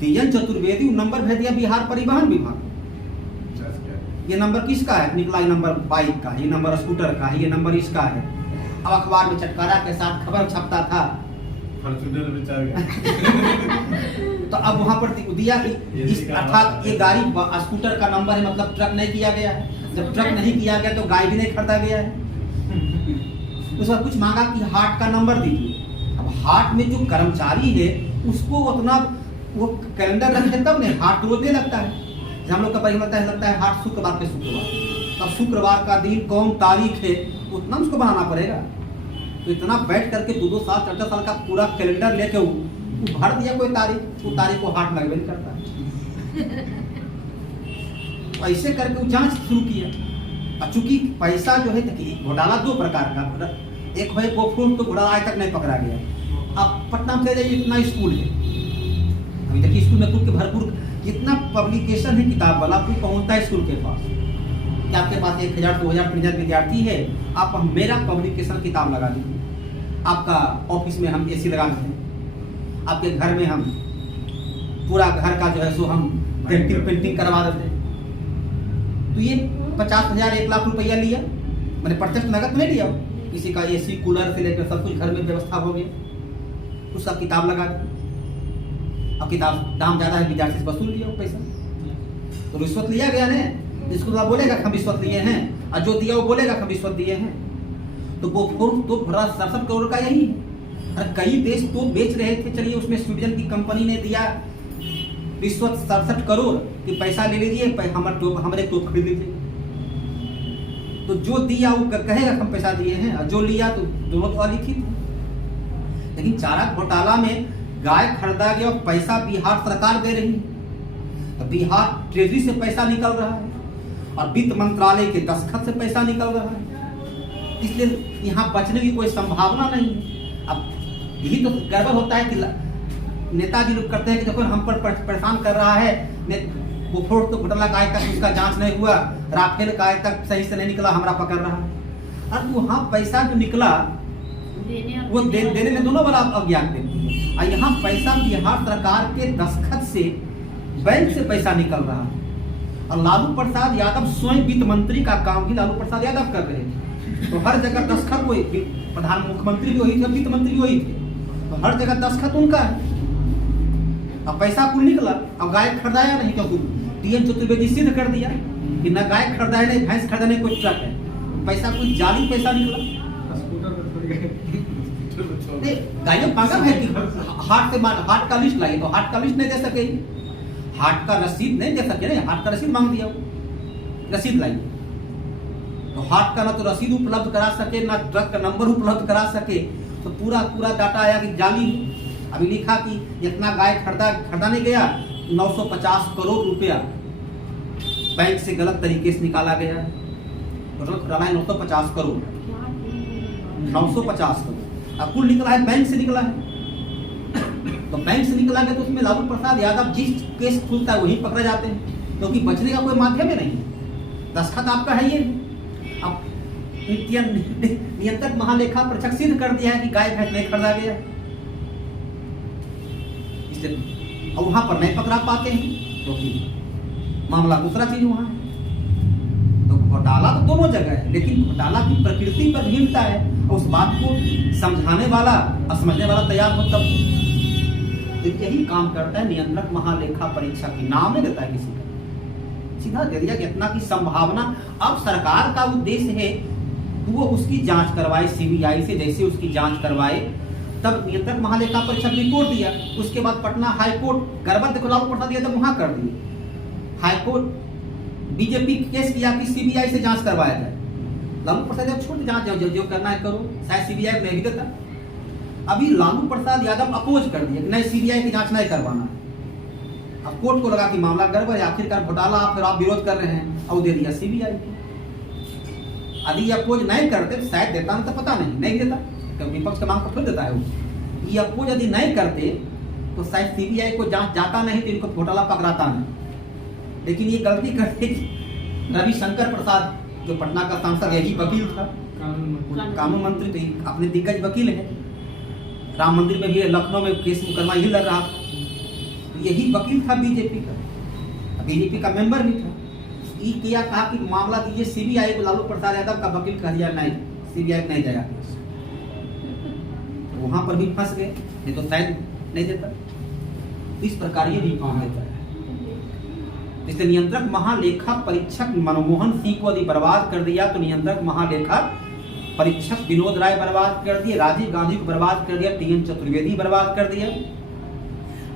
तीजन चतुर्वेदी नंबर भेज दिया बिहार परिवहन विभाग। ये नंबर किसका है? निकला ये नंबर बाइक का, ये नंबर स्कूटर का है, ये नंबर इसका है। अब अखबार में चटकारा के साथ खबर छपता था। तो अब वहां पर दिया कि अर्थात ये गाड़ी स्कूटर का नंबर है, मतलब ट्रक नहीं किया गया है। जब ट्रक नहीं किया गया तो गाय भी नहीं खरीदा गया है। उस वक्त कुछ मांगा कि हाट का नंबर दीजिए। अब हाट में जो कर्मचारी है उसको उतना वो कैलेंडर रखे तब नहीं, हाट रोज नहीं लगता है। हम लोग का परिवर्तन लगता है हाट शुक्रवार के शुक्रवार, तब शुक्रवार का दिन कौन तारीख है उतना उसको बनाना पड़ेगा। तो इतना बैठ करके 2-2 साल 4-4 साल का पूरा कैलेंडर लेके वो भर दिया कोई तारीख, वो तारीख को हाट लगवे नहीं करता। ऐसे करके वो जांच शुरू किया। चूंकि पैसा जो है देखिए घोटाला 2 प्रकार का, एक है गोफ्रूट तो घोटाला आज तक नहीं पकड़ा गया। अब पटना में जाइए इतना स्कूल है, अभी देखिए स्कूल में खुद के भरपूर इतना पब्लिकेशन है किताब वाला, आपको पहुंचता है स्कूल के पास कि आपके पास 1000-2000 प्रिंटर विद्यार्थी है, आप मेरा पब्लिकेशन किताब लगा दीजिए। आपका ऑफिस में हम AC लगा देते हैं, आपके घर में हम पूरा घर का जो है सो हम पेंटिंग करवा देते हैं। तो ये 50,000 1 लाख रुपया लिया, मैंने प्रत्यक्ष नगद नहीं लिया, किसी का AC कूलर से लेकर सब कुछ घर में व्यवस्था हो गया, उसका किताब लगा दी। अब किताब दाम ज्यादा है, विद्यार्थी से वसूल लिया वो पैसा, तो रिश्वत लिया गया ना। जिसको बोलेगा हम रिश्वत लिए हैं, और जो दिया वो बोलेगा हम रिश्वत दिए हैं। तो वो तो भरा 67 करोड़ का यही है। और कई देश तो बेच रहे थे, चलिए उसमें स्वीडन की कंपनी ने दिया रिश्वत 67 करोड़ कि पैसा ले लीजिए, हमारे टोप खरीद लीजिए। तो जो दिया वो कहेगा हम पैसा दिए हैं, और जो लिया तो दोनों तो अलिखित है। लेकिन चारा घोटाला में गाय खरीदा गया और पैसा बिहार सरकार दे रही है, तो बिहार ट्रेजरी से पैसा निकल रहा है और वित्त मंत्रालय के दस्तखत से पैसा निकल रहा है, इसलिए यहाँ बचने की कोई संभावना नहीं है। अब यही तो गड़बड़ होता है कि नेताजी लोग करते हैं कि देखो हम पर परेशान कर रहा है, गोफ्रूट तो घोटाला का आज तक उसका जांच नहीं हुआ, राफेल का आज तक सही से नहीं निकला, हमारा पकड़ रहा है। अब वहाँ पैसा जो निकला वो देने में दोनों बड़ा अज्ञान देती है, और यहाँ पैसा बिहार सरकार के दस्तखत से बैंक से पैसा निकल रहा है। और लालू प्रसाद यादव स्वयं वित्त मंत्री का काम भी लालू प्रसाद यादव कर रहे थे, तो हर जगह दस्तखत वही, प्रधान मुख्यमंत्री भी वही थे, वित्त मंत्री वही थे, तो हर जगह दस्तखत उनका है। अब पैसा कुल निकला, अब गाय खरीदाया नहीं, क्योंकि TN चतुर्वेदी सिद्ध कर दिया कि न गाय खरीदाया नहीं, भैंस खरीदा नहीं, कोई ट्रक है, पैसा कुछ जाली पैसा निकला। गायों पागल है कि हाट का लिस्ट लाइए, तो हाट का लिस्ट नहीं दे सके, हाट का रसीद नहीं दे सके ना, हाट का रसीद मांग दिया, रसीद लाइए। तो हाट का ना तो रसीद उपलब्ध करा सके, ना ट्रक का नंबर उपलब्ध करा सके, तो पूरा डाटा आया कि जाली। अभी लिखा कि इतना गाय खरीदा नहीं गया, 950 करोड़ रुपया बैंक से गलत तरीके से निकाला गया, टोटल 950 करोड़, 950 करोड़। अब कुल निकला है बैंक से निकला है, तो बैंक से निकला है तो उसमें लालू प्रसाद यादव जिस केस खुलता है वहीं पकड़े जाते हैं, क्योंकि बचने का कोई माध्यम ही नहीं है, दस्तखत आपका है ये। अब नियंत्रक महालेखा परीक्षक सिद्ध कर दिया है कि गाय भैंस नहीं खरीदा गया, इसलिए और वहां पर नहीं पकड़ा पाते हैं क्योंकि मामला दूसरा चीज वहां है। तो घोटाला तो दोनों जगह है, लेकिन घोटाला की प्रकृति पर भिन्नता है और उस बात को समझाने वाला और समझने वाला तैयार हो तब। तो यही काम करता है नियंत्रक महालेखा परीक्षक, की नाम नहीं देता है किसी का, सीधा दे दिया कि इतना की संभावना। अब सरकार का उद्देश्य है वो उसकी जांच करवाए सीबीआई से, जैसे उसकी जांच करवाए तब नियंत्रक महालेखा परीक्षक रिपोर्ट दिया, उसके बाद पटना हाई कोर्ट गड़बड़ देखो लालू प्रसाद यादव वहां कर दिए, हाई कोर्ट बीजेपी केस किया कि सीबीआई से जांच करवाया जाए। लालू प्रसाद यादव छोड़ जांच, जो करना है करो, शायद सीबीआई नहीं भी देता। अभी लालू प्रसाद यादव अपोज कर दिया, नहीं सीबीआई की जांच नहीं करवाना है। अब कोर्ट को लगा कि मामला गड़बड़ है, आखिरकार घोटाला, फिर आप विरोध कर रहे हैं और दे दिया सीबीआई को। यदि अपोज नहीं करते शायद देता, तो पता नहीं देता, क्योंकि विपक्ष का मांग को फिर देता है वो। ये अपोज यदि नहीं करते तो शायद सीबीआई को जांच जाता नहीं, तो इनको घोटाला पकड़ाता नहीं। लेकिन ये गलती करते रविशंकर प्रसाद जो पटना का सांसद, यही वकील था, कानून मंत्री, तो अपने दिग्गज वकील है, राम मंदिर में भी लखनऊ में केस मुकदमा ही लड़ रहा था, यही वकील था बीजेपी का मेंबर भी था। ये किया, कहा कि मामला दीजिए सीबीआई को, लालू प्रसाद यादव का वकील कह दिया नहीं सीबीआई नहीं जाएगा, वहां पर भी फंस गए, नहीं तो शायद नहीं देता। इस प्रकार ये भी काम देता है। इसलिए नियंत्रक महालेखा परीक्षक मनमोहन सिंह को यदि बर्बाद कर दिया तो नियंत्रक महालेखा परीक्षक विनोद राय बर्बाद कर दिए, राजीव गांधी को बर्बाद कर दिया, टीएन चतुर्वेदी बर्बाद कर दिया,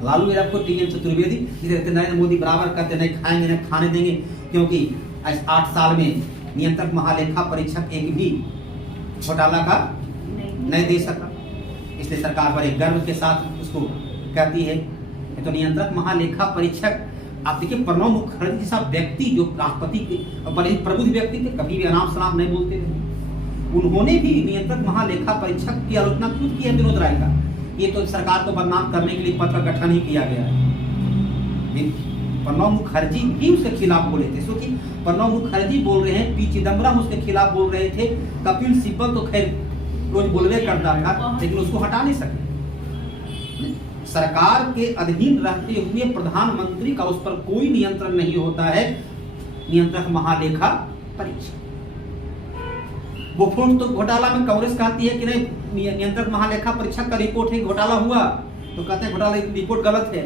लालू यादव को टीएन चतुर्वेदी, जिसे नरेंद्र मोदी बराबर करते नहीं खाएंगे नहीं खाने देंगे, क्योंकि 8 साल में नियंत्रक महालेखा परीक्षक एक भी घोटाला का नहीं दे सका। इसलिए सरकार बड़े गर्व के साथ उसको कहती है। तो नियंत्रक महालेखा परीक्षक, आप देखिए प्रणब मुखर्जी जैसा व्यक्ति जो राष्ट्रपति के बड़े प्रबुद्ध व्यक्ति थे, कभी भी अनाप शनाप नहीं बोलते थे, उन्होंने भी नियंत्रक महालेखा परीक्षक की आलोचना खुद की है विनोद राय का। ये तो सरकार को बदनाम करने के लिए पद का गठन ही किया गया है। प्रणब मुखर्जी भी उसके खिलाफ बोले थे, क्योंकि प्रणब मुखर्जी बोल रहे हैं, पी चिदम्बरम उसके खिलाफ बोल रहे थे, कपिल सिब्बल तो खैर रोज बोलवे करता था, लेकिन उसको हटा नहीं सके। सरकार के अधीन रहते हुए प्रधानमंत्री का उस पर कोई नियंत्रण नहीं होता है। नियंत्रक महालेखा परीक्षक, वो तो घोटाला में कांग्रेस कहती है कि नहीं नियंत्रक महालेखा परीक्षक का रिपोर्ट है, घोटाला हुआ, तो कहते हैं घोटाला रिपोर्ट गलत है।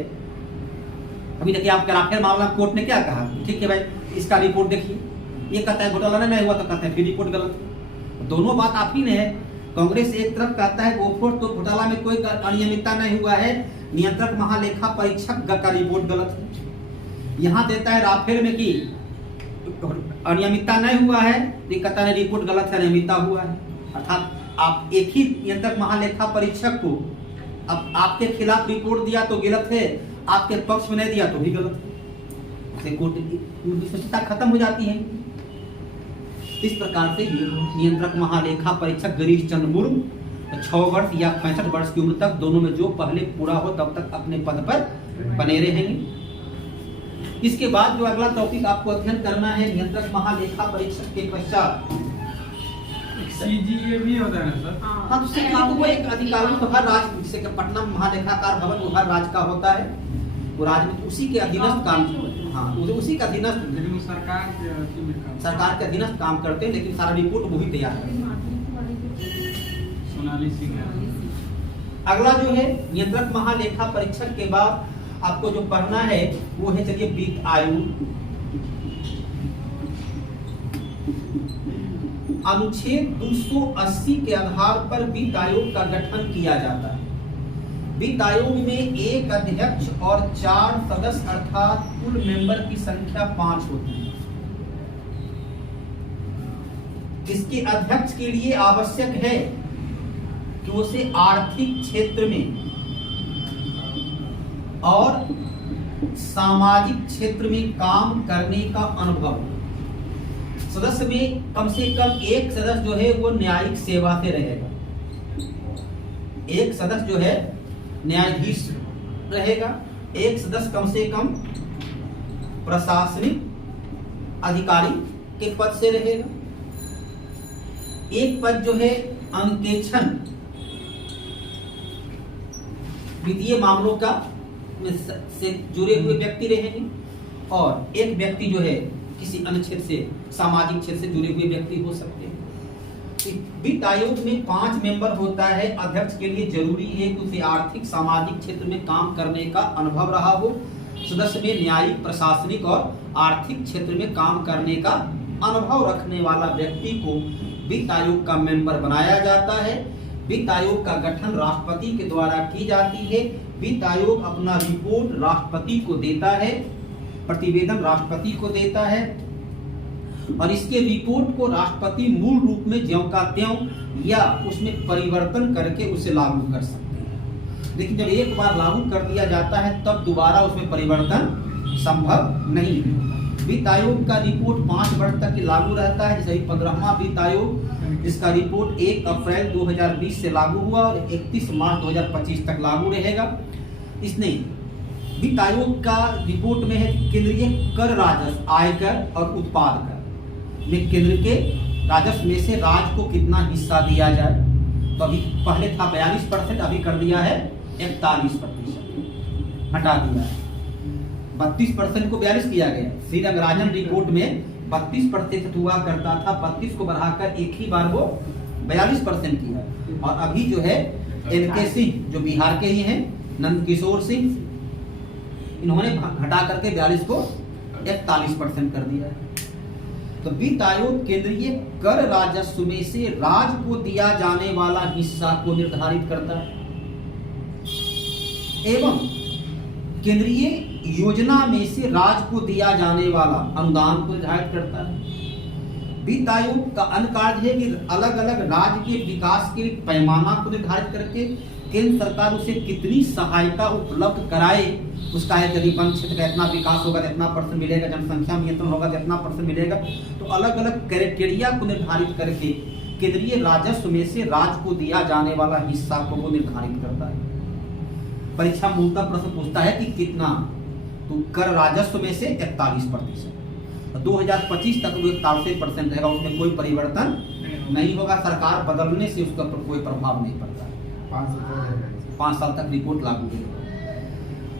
अभी देखिए आपका राफेल मामला कोर्ट ने क्या कहा, ठीक है भाई इसका रिपोर्ट देखिए, ये कहता है घोटाला नहीं हुआ, तो कहते हैं फिर रिपोर्ट गलत है। दोनों बात आप ही ने है। कांग्रेस एक तरफ कहता है गोफोर्स तो घोटाला में कोई अनियमितता नहीं हुआ है, नियंत्रक महालेखा परीक्षक का रिपोर्ट गलत है। यहाँ देता है राफेल में कि अनियमितता नहीं हुआ है, कहता है रिपोर्ट गलत है, अनियमितता हुआ है। अर्थात आप एक ही नियंत्रक महालेखा परीक्षक को अब आपके खिलाफ रिपोर्ट दिया तो गलत है, आपके पक्ष में नहीं दिया तो भी गलत है, कोर्ट की विश्वसनीयता खत्म हो जाती है। इस प्रकार से ये नियंत्रक महालेखा परीक्षक गिरीश चंद्र मुर्मू 6 वर्ष या 65 वर्ष की उम्र तक, दोनों में जो पहले पूरा हो तब तक अपने पद पर बने रहेंगे। इसके बाद जो अगला टॉपिक आपको अध्ययन करना है नियंत्रक महालेखा परीक्षक के पश्चात सीजीए भी होता है ना सर? हाँ, तो सीजीए तो वो एक अधिकारी तो हर राज्य, जैसे कि पटना महालेखाकार भवन वो हर राज्य का होता है, वो राज्य में उसी के अधीनस्थ काम, हाँ उसी का अधीनस्थ, लेकिन सरकार के अधीनस्थ काम करते हैं, लेकिन सारा रिपोर्ट वही तैयार करते हैं। सोनाली सिंह। अगला जो है नियंत्रक महालेखा परीक्षक के बाद आपको जो पढ़ना है वो है, चलिए वित्त आयोग। अनुच्छेद 280 के आधार पर वित्त आयोग का गठन किया जाता है। वित्त आयोग में एक अध्यक्ष और 4 सदस्य अर्थात कुल मेंबर की संख्या 5 होती है। इसके अध्यक्ष के लिए आवश्यक है कि उसे आर्थिक क्षेत्र में और सामाजिक क्षेत्र में काम करने का अनुभव। सदस्य में कम से कम एक सदस्य जो है वो न्यायिक सेवा से रहेगा, एक सदस्य जो है न्यायाधीश रहेगा, एक सदस्य कम से कम प्रशासनिक अधिकारी के पद से रहेगा। एक पद जो है अंकेक्षण वित्तीय मामलों का से जुड़े हुए व्यक्ति रहेंगे, और एक व्यक्ति जो है किसी अन्य क्षेत्र से, सामाजिक क्षेत्र से जुड़े हुए व्यक्ति हो सकते हैं। वित्त आयोग में 5 मेंबर होता है। अध्यक्ष के लिए जरूरी है कि उसे आर्थिक सामाजिक क्षेत्र में काम करने का अनुभव रहा हो। सदस्य में न्यायिक, प्रशासनिक और आर्थिक क्षेत्र में काम करने का अनुभव रखने वाला व्यक्ति को वित्त आयोग का मेंबर बनाया जाता है। वित्त आयोग का गठन राष्ट्रपति के द्वारा की जाती है। वित्त आयोग अपना रिपोर्ट राष्ट्रपति को देता है, प्रतिवेदन राष्ट्रपति को देता है, और इसके रिपोर्ट को राष्ट्रपति मूल रूप में ज्यों का त्यों या उसमें परिवर्तन करके उसे लागू कर सकते हैं। लेकिन जब एक बार लागू कर दिया जाता है तब दोबारा उसमें परिवर्तन संभव नहीं है। वित्त आयोग का रिपोर्ट 5 वर्ष तक लागू रहता है। जैसे 15वां वित्त आयोग, जिसका रिपोर्ट 1 अप्रैल 2020 से लागू हुआ और 31 मार्च 2025 तक लागू रहेगा। इसने वित्त आयोग का रिपोर्ट में है केंद्रीय कर राजस्व, आयकर और उत्पाद कर में केंद्र के राजस्व में से राज्य को कितना हिस्सा दिया जाए। तो अभी पहले था 42%, अभी कर दिया है 41%, हटा दिया है। 32% को 42 किया गया। श्री रंगराजन रिपोर्ट में 32% हुआ करता था, 32 को बढ़ाकर एक ही बार वो 42% किया। और अभी जो है NK सिंह जो बिहार के ही हैं, नंद किशोर सिंह, इन्होंने घटा करके 42 को 41% कर दिया है। तो वित्त आयोग केंद्रीय कर राजस्व में से राज्य को दिया जाने वाला हिस्सा को निर्धारित करता है एवं केंद्रीय योजना में से राज्य को दिया जाने वाला अनुदान को निर्धारित करता है। वित्त आयोग का अन्य कार्य है कि अलग अलग राज्य के विकास के पैमाना को निर्धारित करके केंद्र सरकार उसे कितनी सहायता उपलब्ध कराए। उसका है यदि वन क्षेत्र का इतना विकास होगा तो इतना % मिलेगा, जनसंख्या नियंत्रण होगा तो इतना % मिलेगा। तो अलग अलग क्राइटेरिया को निर्धारित करके केंद्रीय राजस्व में से राज्य को दिया जाने वाला हिस्सा को वो निर्धारित करता है। परीक्षा मूलतः प्रश्न पूछता है कि कितना, तो कर राजस्व में से 41%। 2025 तक वो 41% रहेगा, उसमें कोई परिवर्तन नहीं होगा। सरकार बदलने से उसका कोई प्रभाव नहीं पड़ता। 5 साल तक रिपोर्ट लागू है।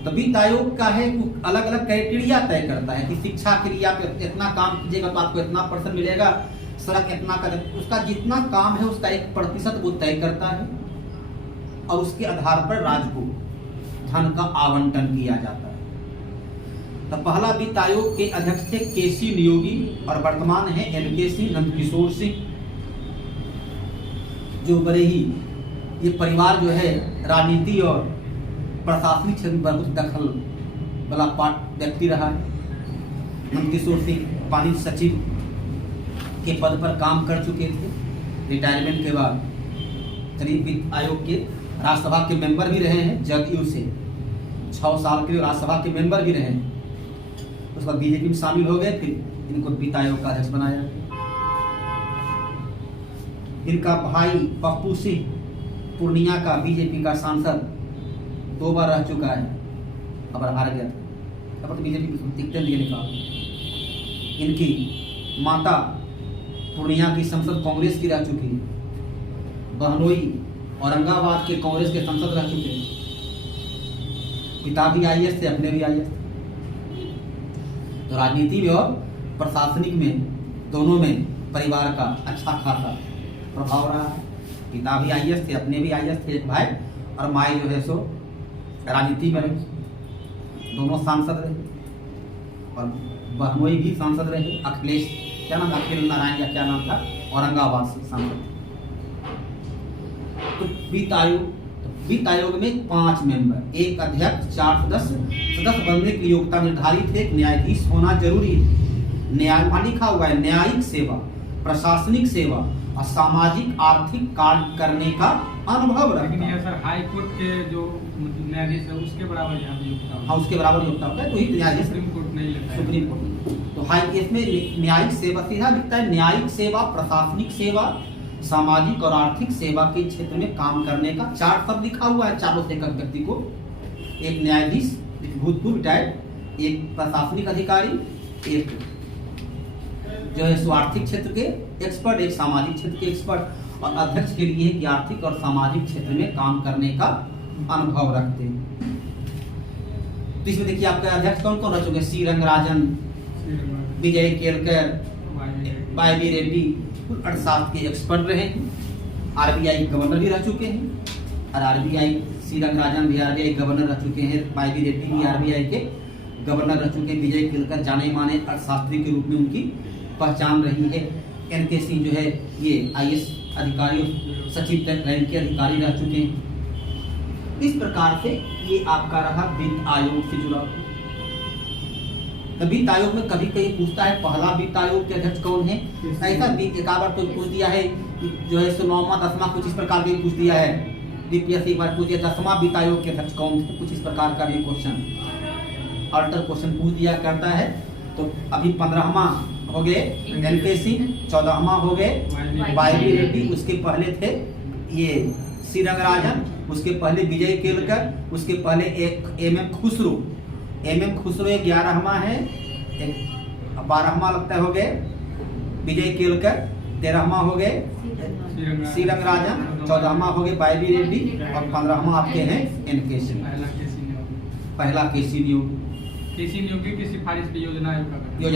तो वित्त आयोग का है अलग अलग क्राइटेरिया तय करता है कि शिक्षा के लिए आप इतना काम कीजिएगा तो आपको इतना % मिलेगा, सड़क इतना कर, उसका जितना काम है उसका 1% वो तय करता है और उसके आधार पर राज्य को धन का आवंटन किया जाता है। तो पहला वित्त आयोग के अध्यक्ष थे KC नियोगी और वर्तमान है NK सिंह, नंद किशोर सिंह, जो बड़े ही ये परिवार जो है राजनीति और प्रशासनिक क्षेत्र में बहुत दखल वाला व्यक्ति रहा है। नंद किशोर सिंह वाणिज्य सचिव के पद पर काम कर चुके थे। रिटायरमेंट के बाद करीब वित्त आयोग के राज्यसभा के मेंबर भी रहे हैं, जदयू से 6 साल के लिए राज्यसभा के मेंबर भी रहे हैं। उसके बाद बीजेपी में शामिल हो गए, फिर इनको वित्त आयोग का अध्यक्ष बनाया। इनका भाई पप्पू सिंह पूर्णिया का बीजेपी का सांसद 2 बार रह चुका है, अब हार गया था, अब तो बीजेपी टिकट लिए निकाल। इनकी माता पूर्णिया की संसद कांग्रेस की रह चुकी है। बहनोई औरंगाबाद के कांग्रेस के सांसद रह चुके हैं। पिता भी IAS थे, अपने भी IAS थे। तो राजनीति में और प्रशासनिक में दोनों में परिवार का अच्छा खासा प्रभाव रहा है। पिता भी IAS थे, अपने भी IAS थे, एक भाई, और माई जो है सो राजनीति में रहे। दोनों सांसद रहे और बहनोई भी सांसद रहे। अखिलेश, क्या नाम, अखिल नारायण या क्या नाम था, औरंगाबाद से सांसद। तो वित्त आयोग में 5 मेंबर, एक अध्यक्ष, 4 सदस्य बनने की योग्यता निर्धारित है। न्यायाधीश होना जरूरी है। न्याय लिखा हुआ है न्यायिक सेवा, प्रशासनिक सेवा और सामाजिक आर्थिक कार्य करने का अनुभव रखता है। सर हाई कोर्ट के जो न्यायाधीश है उसके बराबर यहाँ पे योग्यता होता है। हाँ, उसके बराबर योग्यता होता है, तो ही न्यायाधीश सुप्रीम कोर्ट नहीं लेता है। सुप्रीम कोर्ट तो हाई इसमें न्यायिक सेवा सीधा लिखता है, न्यायिक सेवा, प्रशासनिक सेवा, सामाजिक और आर्थिक सेवा के क्षेत्र में काम करने का 4 शब्द लिखा हुआ है। चारों से एक व्यक्ति को, एक न्यायाधीश, एक भूतपूर्व रिटायर्ड, एक प्रशासनिक अधिकारी, एक जो है सो आर्थिक क्षेत्र के एक्सपर्ट, एक सामाजिक क्षेत्र के एक्सपर्ट, और अध्यक्ष के लिए है कि आर्थिक और सामाजिक क्षेत्र में काम करने का अनुभव रखते हैं। तो इसमें देखिए आपका अध्यक्ष कौन कौन रह चुके हैं? सी रंगराजन, विजय केलकर, वाई रेड्डी, अर्थशास्त्र के एक्सपर्ट रहे। आरबीआई गवर्नर भी रह चुके हैं, और आरबीआई सी रंगराजन भी आरबीआई गवर्नर रह चुके हैं, वाई रेड्डी भी आरबीआई के गवर्नर रह चुके हैं। विजय केलकर जाने माने अर्थशास्त्री के रूप में उनकी पहचान रही है। एनके सिंह जो है ये आईएएस अधिकारी, सचिव रैंक के अधिकारी रह चुके हैं। इस प्रकार से ये आपका रहा वित्त आयोग से जुड़ा। वित्त आयोग में कभी कभी पूछता है पहला वित्त आयोग के अध्यक्ष कौन है, ऐसा एक बार तो पूछ दिया है, जो है सो 9वां 10वां कुछ इस प्रकार के पूछ दिया है। बीपीएससी एक बार पूछ दिया 10वां वित्त आयोग के अध्यक्ष कौन थे, कुछ इस प्रकार का भी क्वेश्चन अल्टर क्वेश्चन पूछ दिया करता है। तो अभी 15वां हो गए एनके सिंह, 14वां हो गए वाई रेड्डी, उसके पहले थे ये सी रंगराजन, उसके पहले विजय केलकर, उसके पहले एक एमएम खुसरो 11वां है, 12वां लगता है हो गए विजय केलकर, 13वां हो गए सी रंगराजन, 14वां हो गए वाई रेड्डी, और 15वां आपके हैं एनके सिंह। पहला केसी नियोगी की सिफारिश पे योजना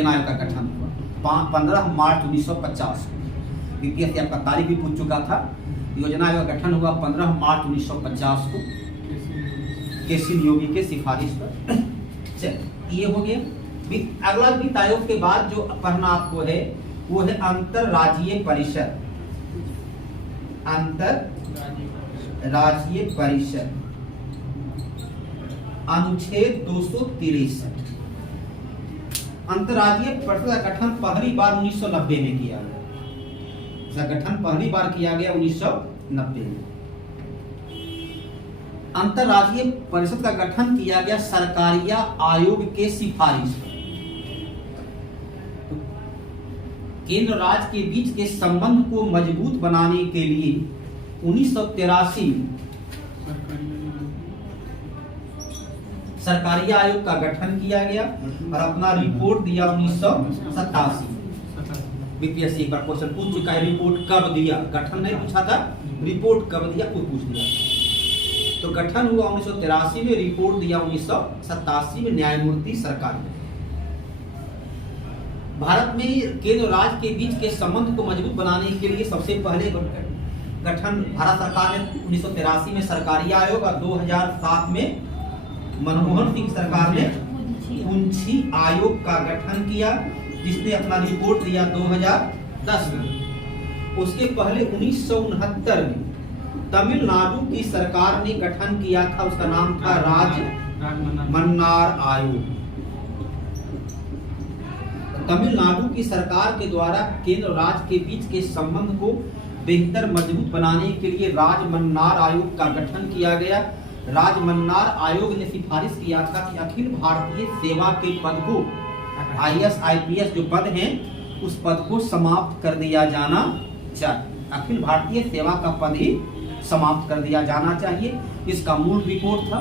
आयोग का गठन हुआ 15 मार्च 1950 को। बीपीएससी आपका तारीख भी पूछ चुका था। योजना आयोग का गठन हुआ 15 मार्च 1950 को केसी नियोगी के सिफारिश पर। ये हो गया। अगला वित्त आयोग के बाद जो पढ़ना आपको है वो है अंतरराज्यीय परिषद। अंतरराज्यीय परिषद अनुच्छेद 263। अंतरराज्यीय परिषद का गठन पहली बार 1990 में किया गया। इसका गठन पहली बार किया गया 1990 में। अंतरराज्यीय परिषद का गठन किया गया सरकारिया आयोग के सिफारिश पर। केंद्र राज्य के बीच के संबंध को मजबूत बनाने के लिए 1983 में सरकारिया आयोग का गठन किया गया और अपना रिपोर्ट दिया 1987। बीपीएससी एक बार क्वेश्चन पूछ चुका है, रिपोर्ट कब दिया, गठन नहीं पूछा था, रिपोर्ट कब दिया वो पूछ दिया। तो गठन हुआ 1983 में, रिपोर्ट दिया 1987 में न्यायमूर्ति सरकार ने। भारत में केंद्र राज्य के बीच के संबंध को मजबूत बनाने के लिए सबसे पहले गठन भारत सरकार ने 1983 में सरकारिया आयोग और 2007 में मनमोहन सिंह सरकार ने पूंछी आयोग का गठन किया, जिसने अपना रिपोर्ट दिया 2010 में। उसके पहले 1969 में तमिलनाडु की सरकार ने गठन किया था, उसका नाम था राजमन्नार आयोग। तमिलनाडु की सरकार के द्वारा केंद्र राज्य के बीच के संबंध को बेहतर मजबूत बनाने के लिए राजमन्नार आयोग का गठन किया गया। राजमन्नार आयोग ने सिफारिश किया था कि अखिल भारतीय सेवा के पद को, आईएएस आईपीएस जो पद हैं, उस पद को समाप्त कर दिया जाना चाहिए। अखिल भारतीय सेवा का पद ही समाप्त कर दिया जाना चाहिए। इसका मूल रिपोर्ट था।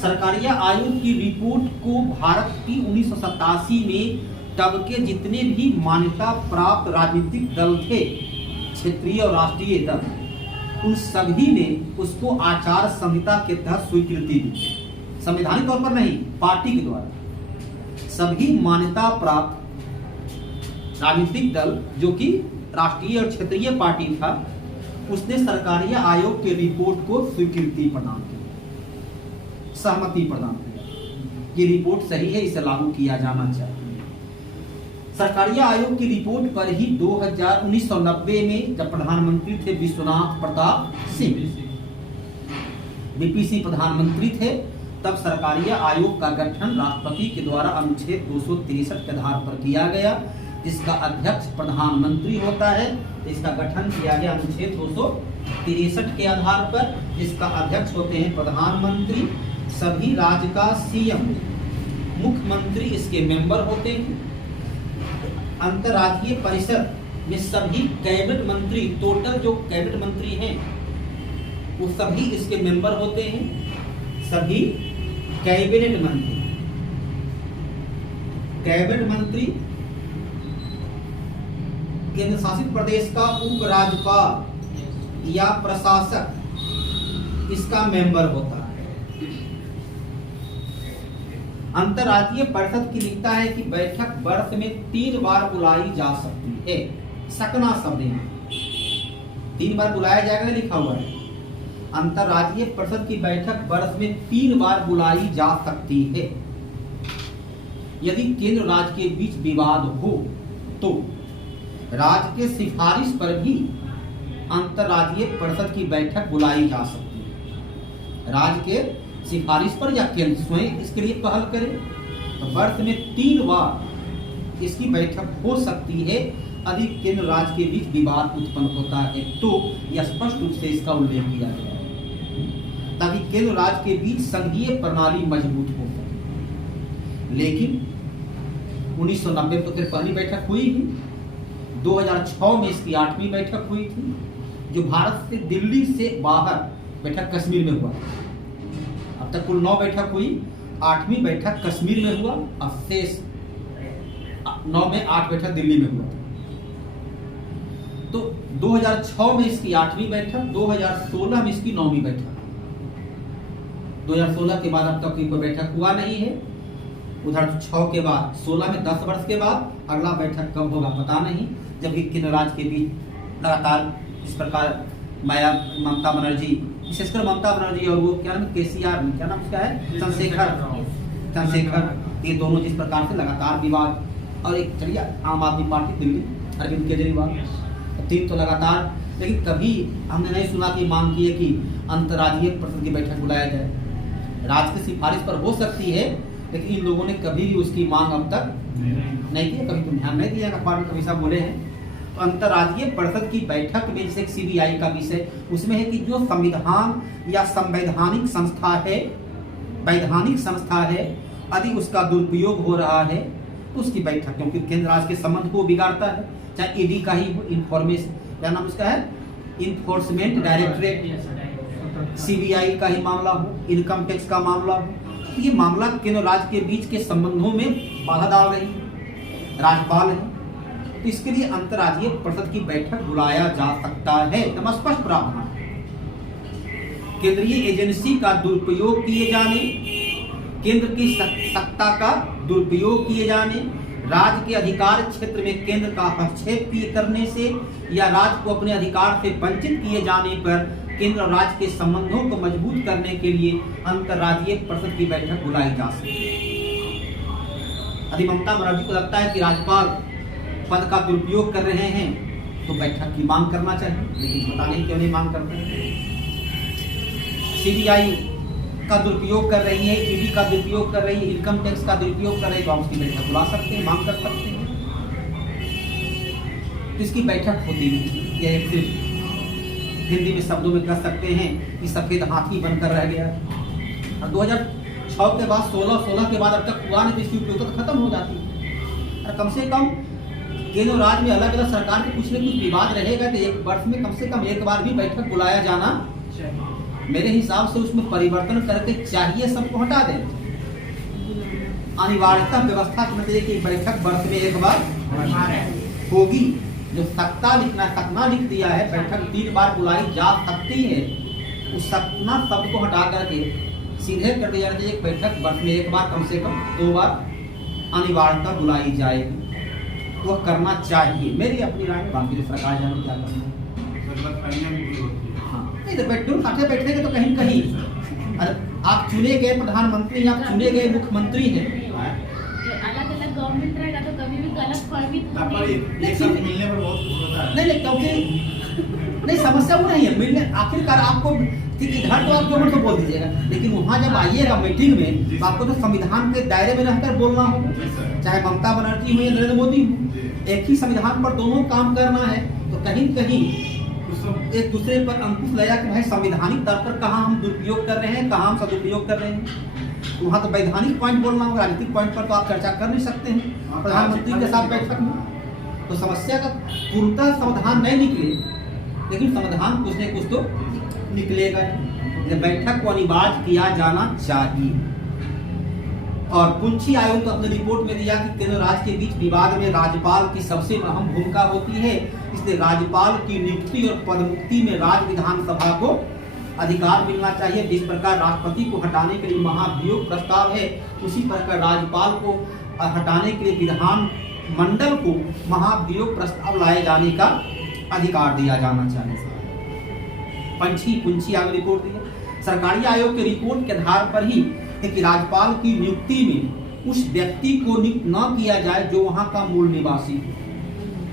सरकारिया आयोग की रिपोर्ट को भारत की 1987 में तब के जितने भी मान्यता प्राप्त राजनीतिक दल थे, क्षेत्रीय और राष्ट्रीय दल, उन सभी ने उसको आचार संहिता के तहत स्वीकृति दी। संवैधानिक तौर पर नहीं, पार्टी के द्वारा सभी मान्यता प्राप्त राजनीतिक दल जो कि राष्ट्रीय और क्षेत्रीय पार्टी था, उसने सरकारिया आयोग के रिपोर्ट को स्वीकृति प्रदान की, सहमति प्रदान की। ये रिपोर्ट सही है, इसे लागू किया जाना चाहिए। सरकारिया आयोग की रिपोर्ट पर ही 1990 में जब प्रधानमंत्री थे विश्वनाथ प्रताप सिंह, बीपीसी प्रधानमंत्री थे, तब सरकारिया आयोग का गठन राष्ट्रपति के द्वारा अनुच्छेद 263 के आधार पर किया गया, जिसका अध्यक्ष प्रधानमंत्री होता है। इसका गठन किया गया अनुच्छेद 263 के आधार पर, जिसका अध्यक्ष होते हैं प्रधानमंत्री। सभी राज्य का सीएम, मुख्यमंत्री इसके मेंबर होते हैं। अंतर्राज्यीय परिषद में सभी कैबिनेट मंत्री, टोटल जो कैबिनेट मंत्री हैं, वो सभी इसके मेंबर होते हैं। सभी कैबिनेट मंत्री केंद्र शासित प्रदेश का उपराज्यपाल या प्रशासक इसका मेंबर होता है। अंतर्राज्यीय परिषद की लिखता है कि बैठक वर्ष में 3 बार बुलाई जा सकती है। सकना शब्द है, 3 बार बुलाया जाएगा लिखा हुआ है। अंतर्राज्यीय परिषद की बैठक वर्ष में 3 बार बुलाई जा सकती है। यदि केंद्र राज्य के बीच विवाद हो तो राज्य के सिफारिश पर भी अंतर्राज्यीय परिषद की बैठक बुलाई जा सकती है। राज्य के सिफारिश पर या केंद्र स्वयं इसके लिए पहल करे तो वर्ष में 3 बार इसकी बैठक हो सकती है। यदि केंद्र राज्य के बीच विवाद उत्पन्न होता है तो यह स्पष्ट रूप से इसका उल्लेख किया गया है, ताकि केंद्र राज्य के बीच संघीय प्रणाली मजबूत हो सके। लेकिन 1990 में तो फिर पहली बैठक हुई ही, 2006 में इसकी 8वीं बैठक हुई थी, जो भारत से दिल्ली से बाहर बैठक कश्मीर में हुआ। अब तक कुल 9 बैठक हुई, 8वीं बैठक कश्मीर में हुआ, अब शेष 9 में 8 बैठक दिल्ली में हुआ। तो 2006 में इसकी 8वीं बैठक, 2016 में इसकी 9वीं बैठक। 2016 के बाद अब तक कोई बैठक हुआ नहीं है। उधर 6 के बाद 16 में 10 वर्ष के बाद अगला बैठक कब होगा पता नहीं, जबकि केंद्र राज्य के बीच लगातार इस प्रकार ममता बनर्जी, विशेषकर ममता बनर्जी और वो क्या नाम केसीआर, क्या नाम उसका है, चंद्रशेखर, ये दोनों जिस प्रकार से लगातार विवाद, और एक चलिए आम आदमी पार्टी दिल्ली अरविंद केजरीवाल, 3 तो लगातार। लेकिन कभी हमने नहीं सुना कि मांग की है कि अंतर्राज्यीय परिषद की बैठक बुलाया जाए। राज्य की सिफारिश पर हो सकती है, लेकिन इन लोगों ने कभी भी उसकी मांग अब तक नहीं की, कभी तुम ध्यान नहीं दिया, अखबार में कभी सब बोले हैं। तो अंतर्राज्यीय परिषद की बैठक में जैसे सीबीआई का विषय उसमें है कि जो संविधान या संवैधानिक संस्था है, वैधानिक संस्था है, यदि उसका दुरुपयोग हो रहा है तो उसकी बैठक, क्योंकि केंद्र राज्य के संबंध को बिगाड़ता है, चाहे ईडी का ही हो, इन्फॉर्मेशन क्या नाम उसका है, इन्फोर्समेंट डायरेक्टरेट, सीबीआई का ही मामला हो, इनकम टैक्स का मामला हो, ये मामला केंद्र राज्य के बीच के संबंधों में बाधा डाल रही है, राज्यपाल है। तो इसके लिए अंतर्राज्यीय परिषद की बैठक बुलाया जा सकता है, एकदम स्पष्ट प्रावधान। केंद्रीय एजेंसी का दुरुपयोग किए जाने, केंद्र की सत्ता का दुरुपयोग किए जाने, राज्य के अधिकार क्षेत्र में केंद्र का हस्तक्षेप करने से या राज्य को अपने अधिकार से वंचित किए जाने पर केंद्र और राज्य के संबंधों को मजबूत करने के लिए अंतर्राज्यीय परिषद की बैठक बुलाई जा सकती है। यदि ममता बनर्जी को लगता है कि राज्यपाल पद का दुरुपयोग कर रहे हैं तो बैठक की मांग करना चाहिए, लेकिन पता नहीं क्यों नहीं मांग करते हैं। सीबीआई का दुरुपयोग कर रही है, ईडी का दुरुपयोग कर रही है, इनकम टैक्स का दुरुपयोग कर रही है, तो आप उसकी बैठक बुला सकते हैं, मांग कर सकते हैं। इसकी बैठक होती नहीं, यह एक सिर्फ हिंदी में शब्दों में कह सकते हैं कि सफेद हाथी बनकर रह गया। और 2006 के बाद 16 के बाद अब तक हुआ नहीं, तो इसकी उपयोगिता खत्म हो जाती है। और कम से कम केंद्र राज्य में अलग अलग सरकार के कुछ न कुछ विवाद रहेगा, तो एक वर्ष में कम से कम एक बार भी बैठक बुलाया जाना मेरे हिसाब से उसमें परिवर्तन करके चाहिए, सबको हटा दें। अनिवार्यता व्यवस्था के मतलब कि बैठक वर्ष में एक बार होगी। जो सकना लिख दिया है, बैठक 3 बार बुलाई जा सकती है, उस सकना शब्द को हटा करके सीधे कर दिया जाना चाहिए, बैठक वर्ष में एक बार कम से कम 2 बार अनिवार्यता बुलाई जाएगी, वह करना चाहिए। मेरी अपनी राय, बाकी सरकार जाने क्या करना है। नहीं तो बेडरूम साथे बैठेंगे तो कहीं कहीं आप चुने गए प्रधानमंत्री, आप चुने गए मुख्यमंत्री हैं, अलग अलग गवर्नमेंट रहेगा तो कभी भी गलत फहमी मिलने पर बहुत होता है। नहीं क्योंकि नहीं समस्या वो नहीं है मिलने, आखिरकार आपको इधर तो आप जो तो बोल दीजिएगा, लेकिन वहाँ जब आइएगा मीटिंग में तो आपको तो संविधान के दायरे में रहकर बोलना होगा, चाहे ममता बनर्जी हो या नरेंद्र मोदी हो, एक ही संविधान पर दोनों काम करना है। तो कहीं कहीं एक दूसरे पर अंकुश लगाया कि भाई संवैधानिक तौर पर कहाँ हम दुरुपयोग कर रहे हैं, कहाँ हम सदुपयोग कर रहे हैं। वहाँ तो वैधानिक पॉइंट बोलना होगा, राजनीतिक पॉइंट पर तो आप चर्चा कर नहीं सकते हैं प्रधानमंत्री के साथ बैठक में। तो समस्या का पूर्णतः समाधान नहीं निकले, लेकिन समाधान कुछ न कुछ तो निकलेगा। बैठक को अनिवार्य किया जाना चाहिए। और पुंछी आयोग तो अपनी रिपोर्ट में दिया कि तीनों राज्य के बीच विवाद में राज्यपाल की सबसे अहम भूमिका होती है, इसलिए राज्यपाल की नियुक्ति और पदमुक्ति में राज्य विधानसभा को अधिकार मिलना चाहिए। जिस प्रकार राष्ट्रपति को हटाने के लिए महाभियोग प्रस्ताव है, उसी प्रकार राज्यपाल को हटाने के लिए विधान मंडल को महाभियोग प्रस्ताव लाए जाने का अधिकार दिया जाना चाहिए। पुंछी आयोग रिपोर्ट दी है। सरकारी आयोग के रिपोर्ट के आधार पर ही है कि राज्यपाल की नियुक्ति में उस व्यक्ति को नियुक्त न किया जाए जो वहां का मूल निवासी हो।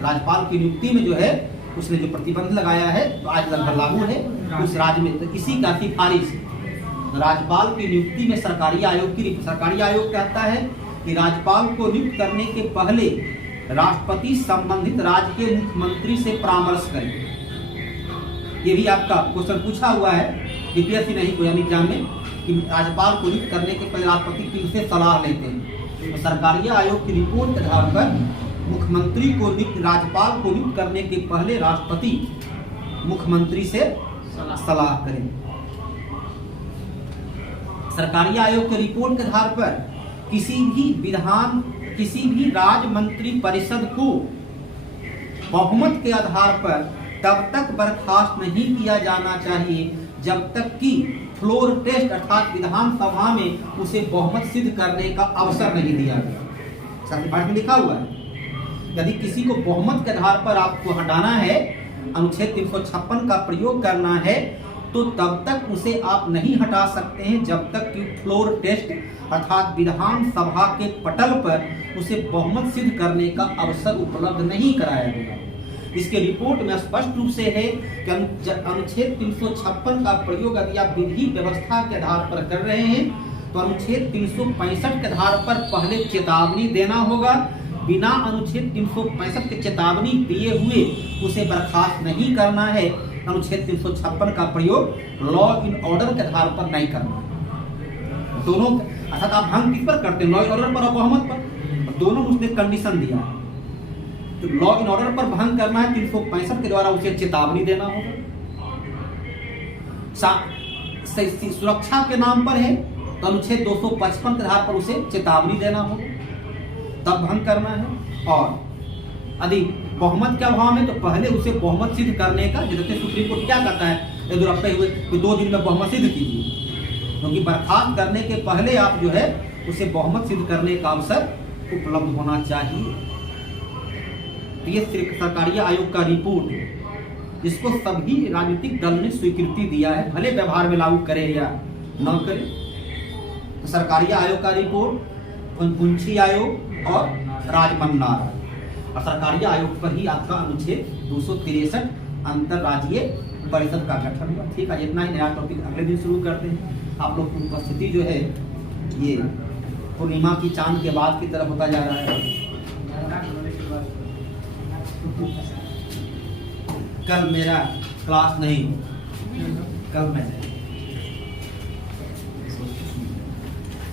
राज्यपाल की नियुक्ति में जो है उसने जो प्रतिबंध लगाया है तो आज लगभग लागू है उस राज्य में, तो इसी का सिफारिश राज्यपाल की नियुक्ति में सरकारी आयोग कहता है कि राज्यपाल को नियुक्त करने के पहले राष्ट्रपति संबंधित राज्य के मुख्यमंत्री से परामर्श करें। ये भी आपका क्वेश्चन पूछा हुआ है बीपीएससी नहीं कोई एग्जाम में कि राज्यपाल को नियुक्त करने के पहले राष्ट्रपति किससे सलाह लेते हैं। तो सरकारी आयोग की रिपोर्ट के आधार पर मुख्यमंत्री को राज्यपाल को नियुक्त करने के पहले राष्ट्रपति मुख्यमंत्री से सलाह करें। सरकारी आयोग के रिपोर्ट के आधार पर किसी भी राज्य मंत्री परिषद को बहुमत के आधार पर तब तक बर्खास्त नहीं किया जाना चाहिए जब तक कि फ्लोर टेस्ट अर्थात विधानसभा में उसे बहुमत सिद्ध करने का अवसर नहीं दिया गया। सर्टिफिकेट में लिखा हुआ है यदि किसी को बहुमत के आधार पर आपको हटाना है, अनुच्छेद 356 का प्रयोग करना है, तो तब तक उसे आप नहीं हटा सकते हैं जब तक कि फ्लोर टेस्ट अर्थात विधानसभा के पटल पर उसे बहुमत सिद्ध करने का अवसर उपलब्ध नहीं कराया गया। इसके रिपोर्ट में स्पष्ट रूप से है कि अनुच्छेद 356 का प्रयोग यदि आप विधि व्यवस्था के आधार पर कर रहे हैं तो अनुच्छेद 365 के आधार पर पहले चेतावनी देना होगा। बिना अनुच्छेद 365 के चेतावनी दिए हुए उसे बर्खास्त नहीं करना है। अनुच्छेद 356 का प्रयोग लॉ इन ऑर्डर के आधार पर नहीं करना। दोनों अर्थात आप भंग किस पर करते हैं, लॉ इन ऑर्डर पर और बहुमत पर, दोनों उसने कंडीशन दिया है। तो लॉ इन ऑर्डर पर भंग करना है 365 के द्वारा उसे चेतावनी देना होगा। सुरक्षा के नाम पर है तो अनुच्छेद 255 के आधार पर उसे चेतावनी देना होगा, तब भंग करना है। और यदि बहुमत के अभाव में तो पहले उसे बहुमत सिद्ध करने का, जैसे सुप्रीम कोर्ट क्या कहता है रखते हुए कि 2 दिन में बहुमत सिद्ध कीजिए, क्योंकि बर्खास्त करने के पहले आप जो है उसे बहुमत सिद्ध करने का अवसर उपलब्ध होना चाहिए। तो ये सरकारी आयोग का रिपोर्ट है जिसको सभी राजनीतिक दल ने स्वीकृति दिया है, भले व्यवहार में लागू करे या न करे। तो सरकारी आयोग का रिपोर्ट, पुंछी आयोग और राजमन्नार और सरकारी आयोग पर ही आपका अनुच्छेद 263 अंतरराज्यीय परिषद का गठन हुआ। ठीक है, इतना ही, नया टॉपिक अगले दिन शुरू करते हैं। आप लोग की उपस्थिति जो है ये पूर्णिमा की चांद के बाद की तरफ होता जा रहा है। कल मेरा क्लास नहीं, कल मैं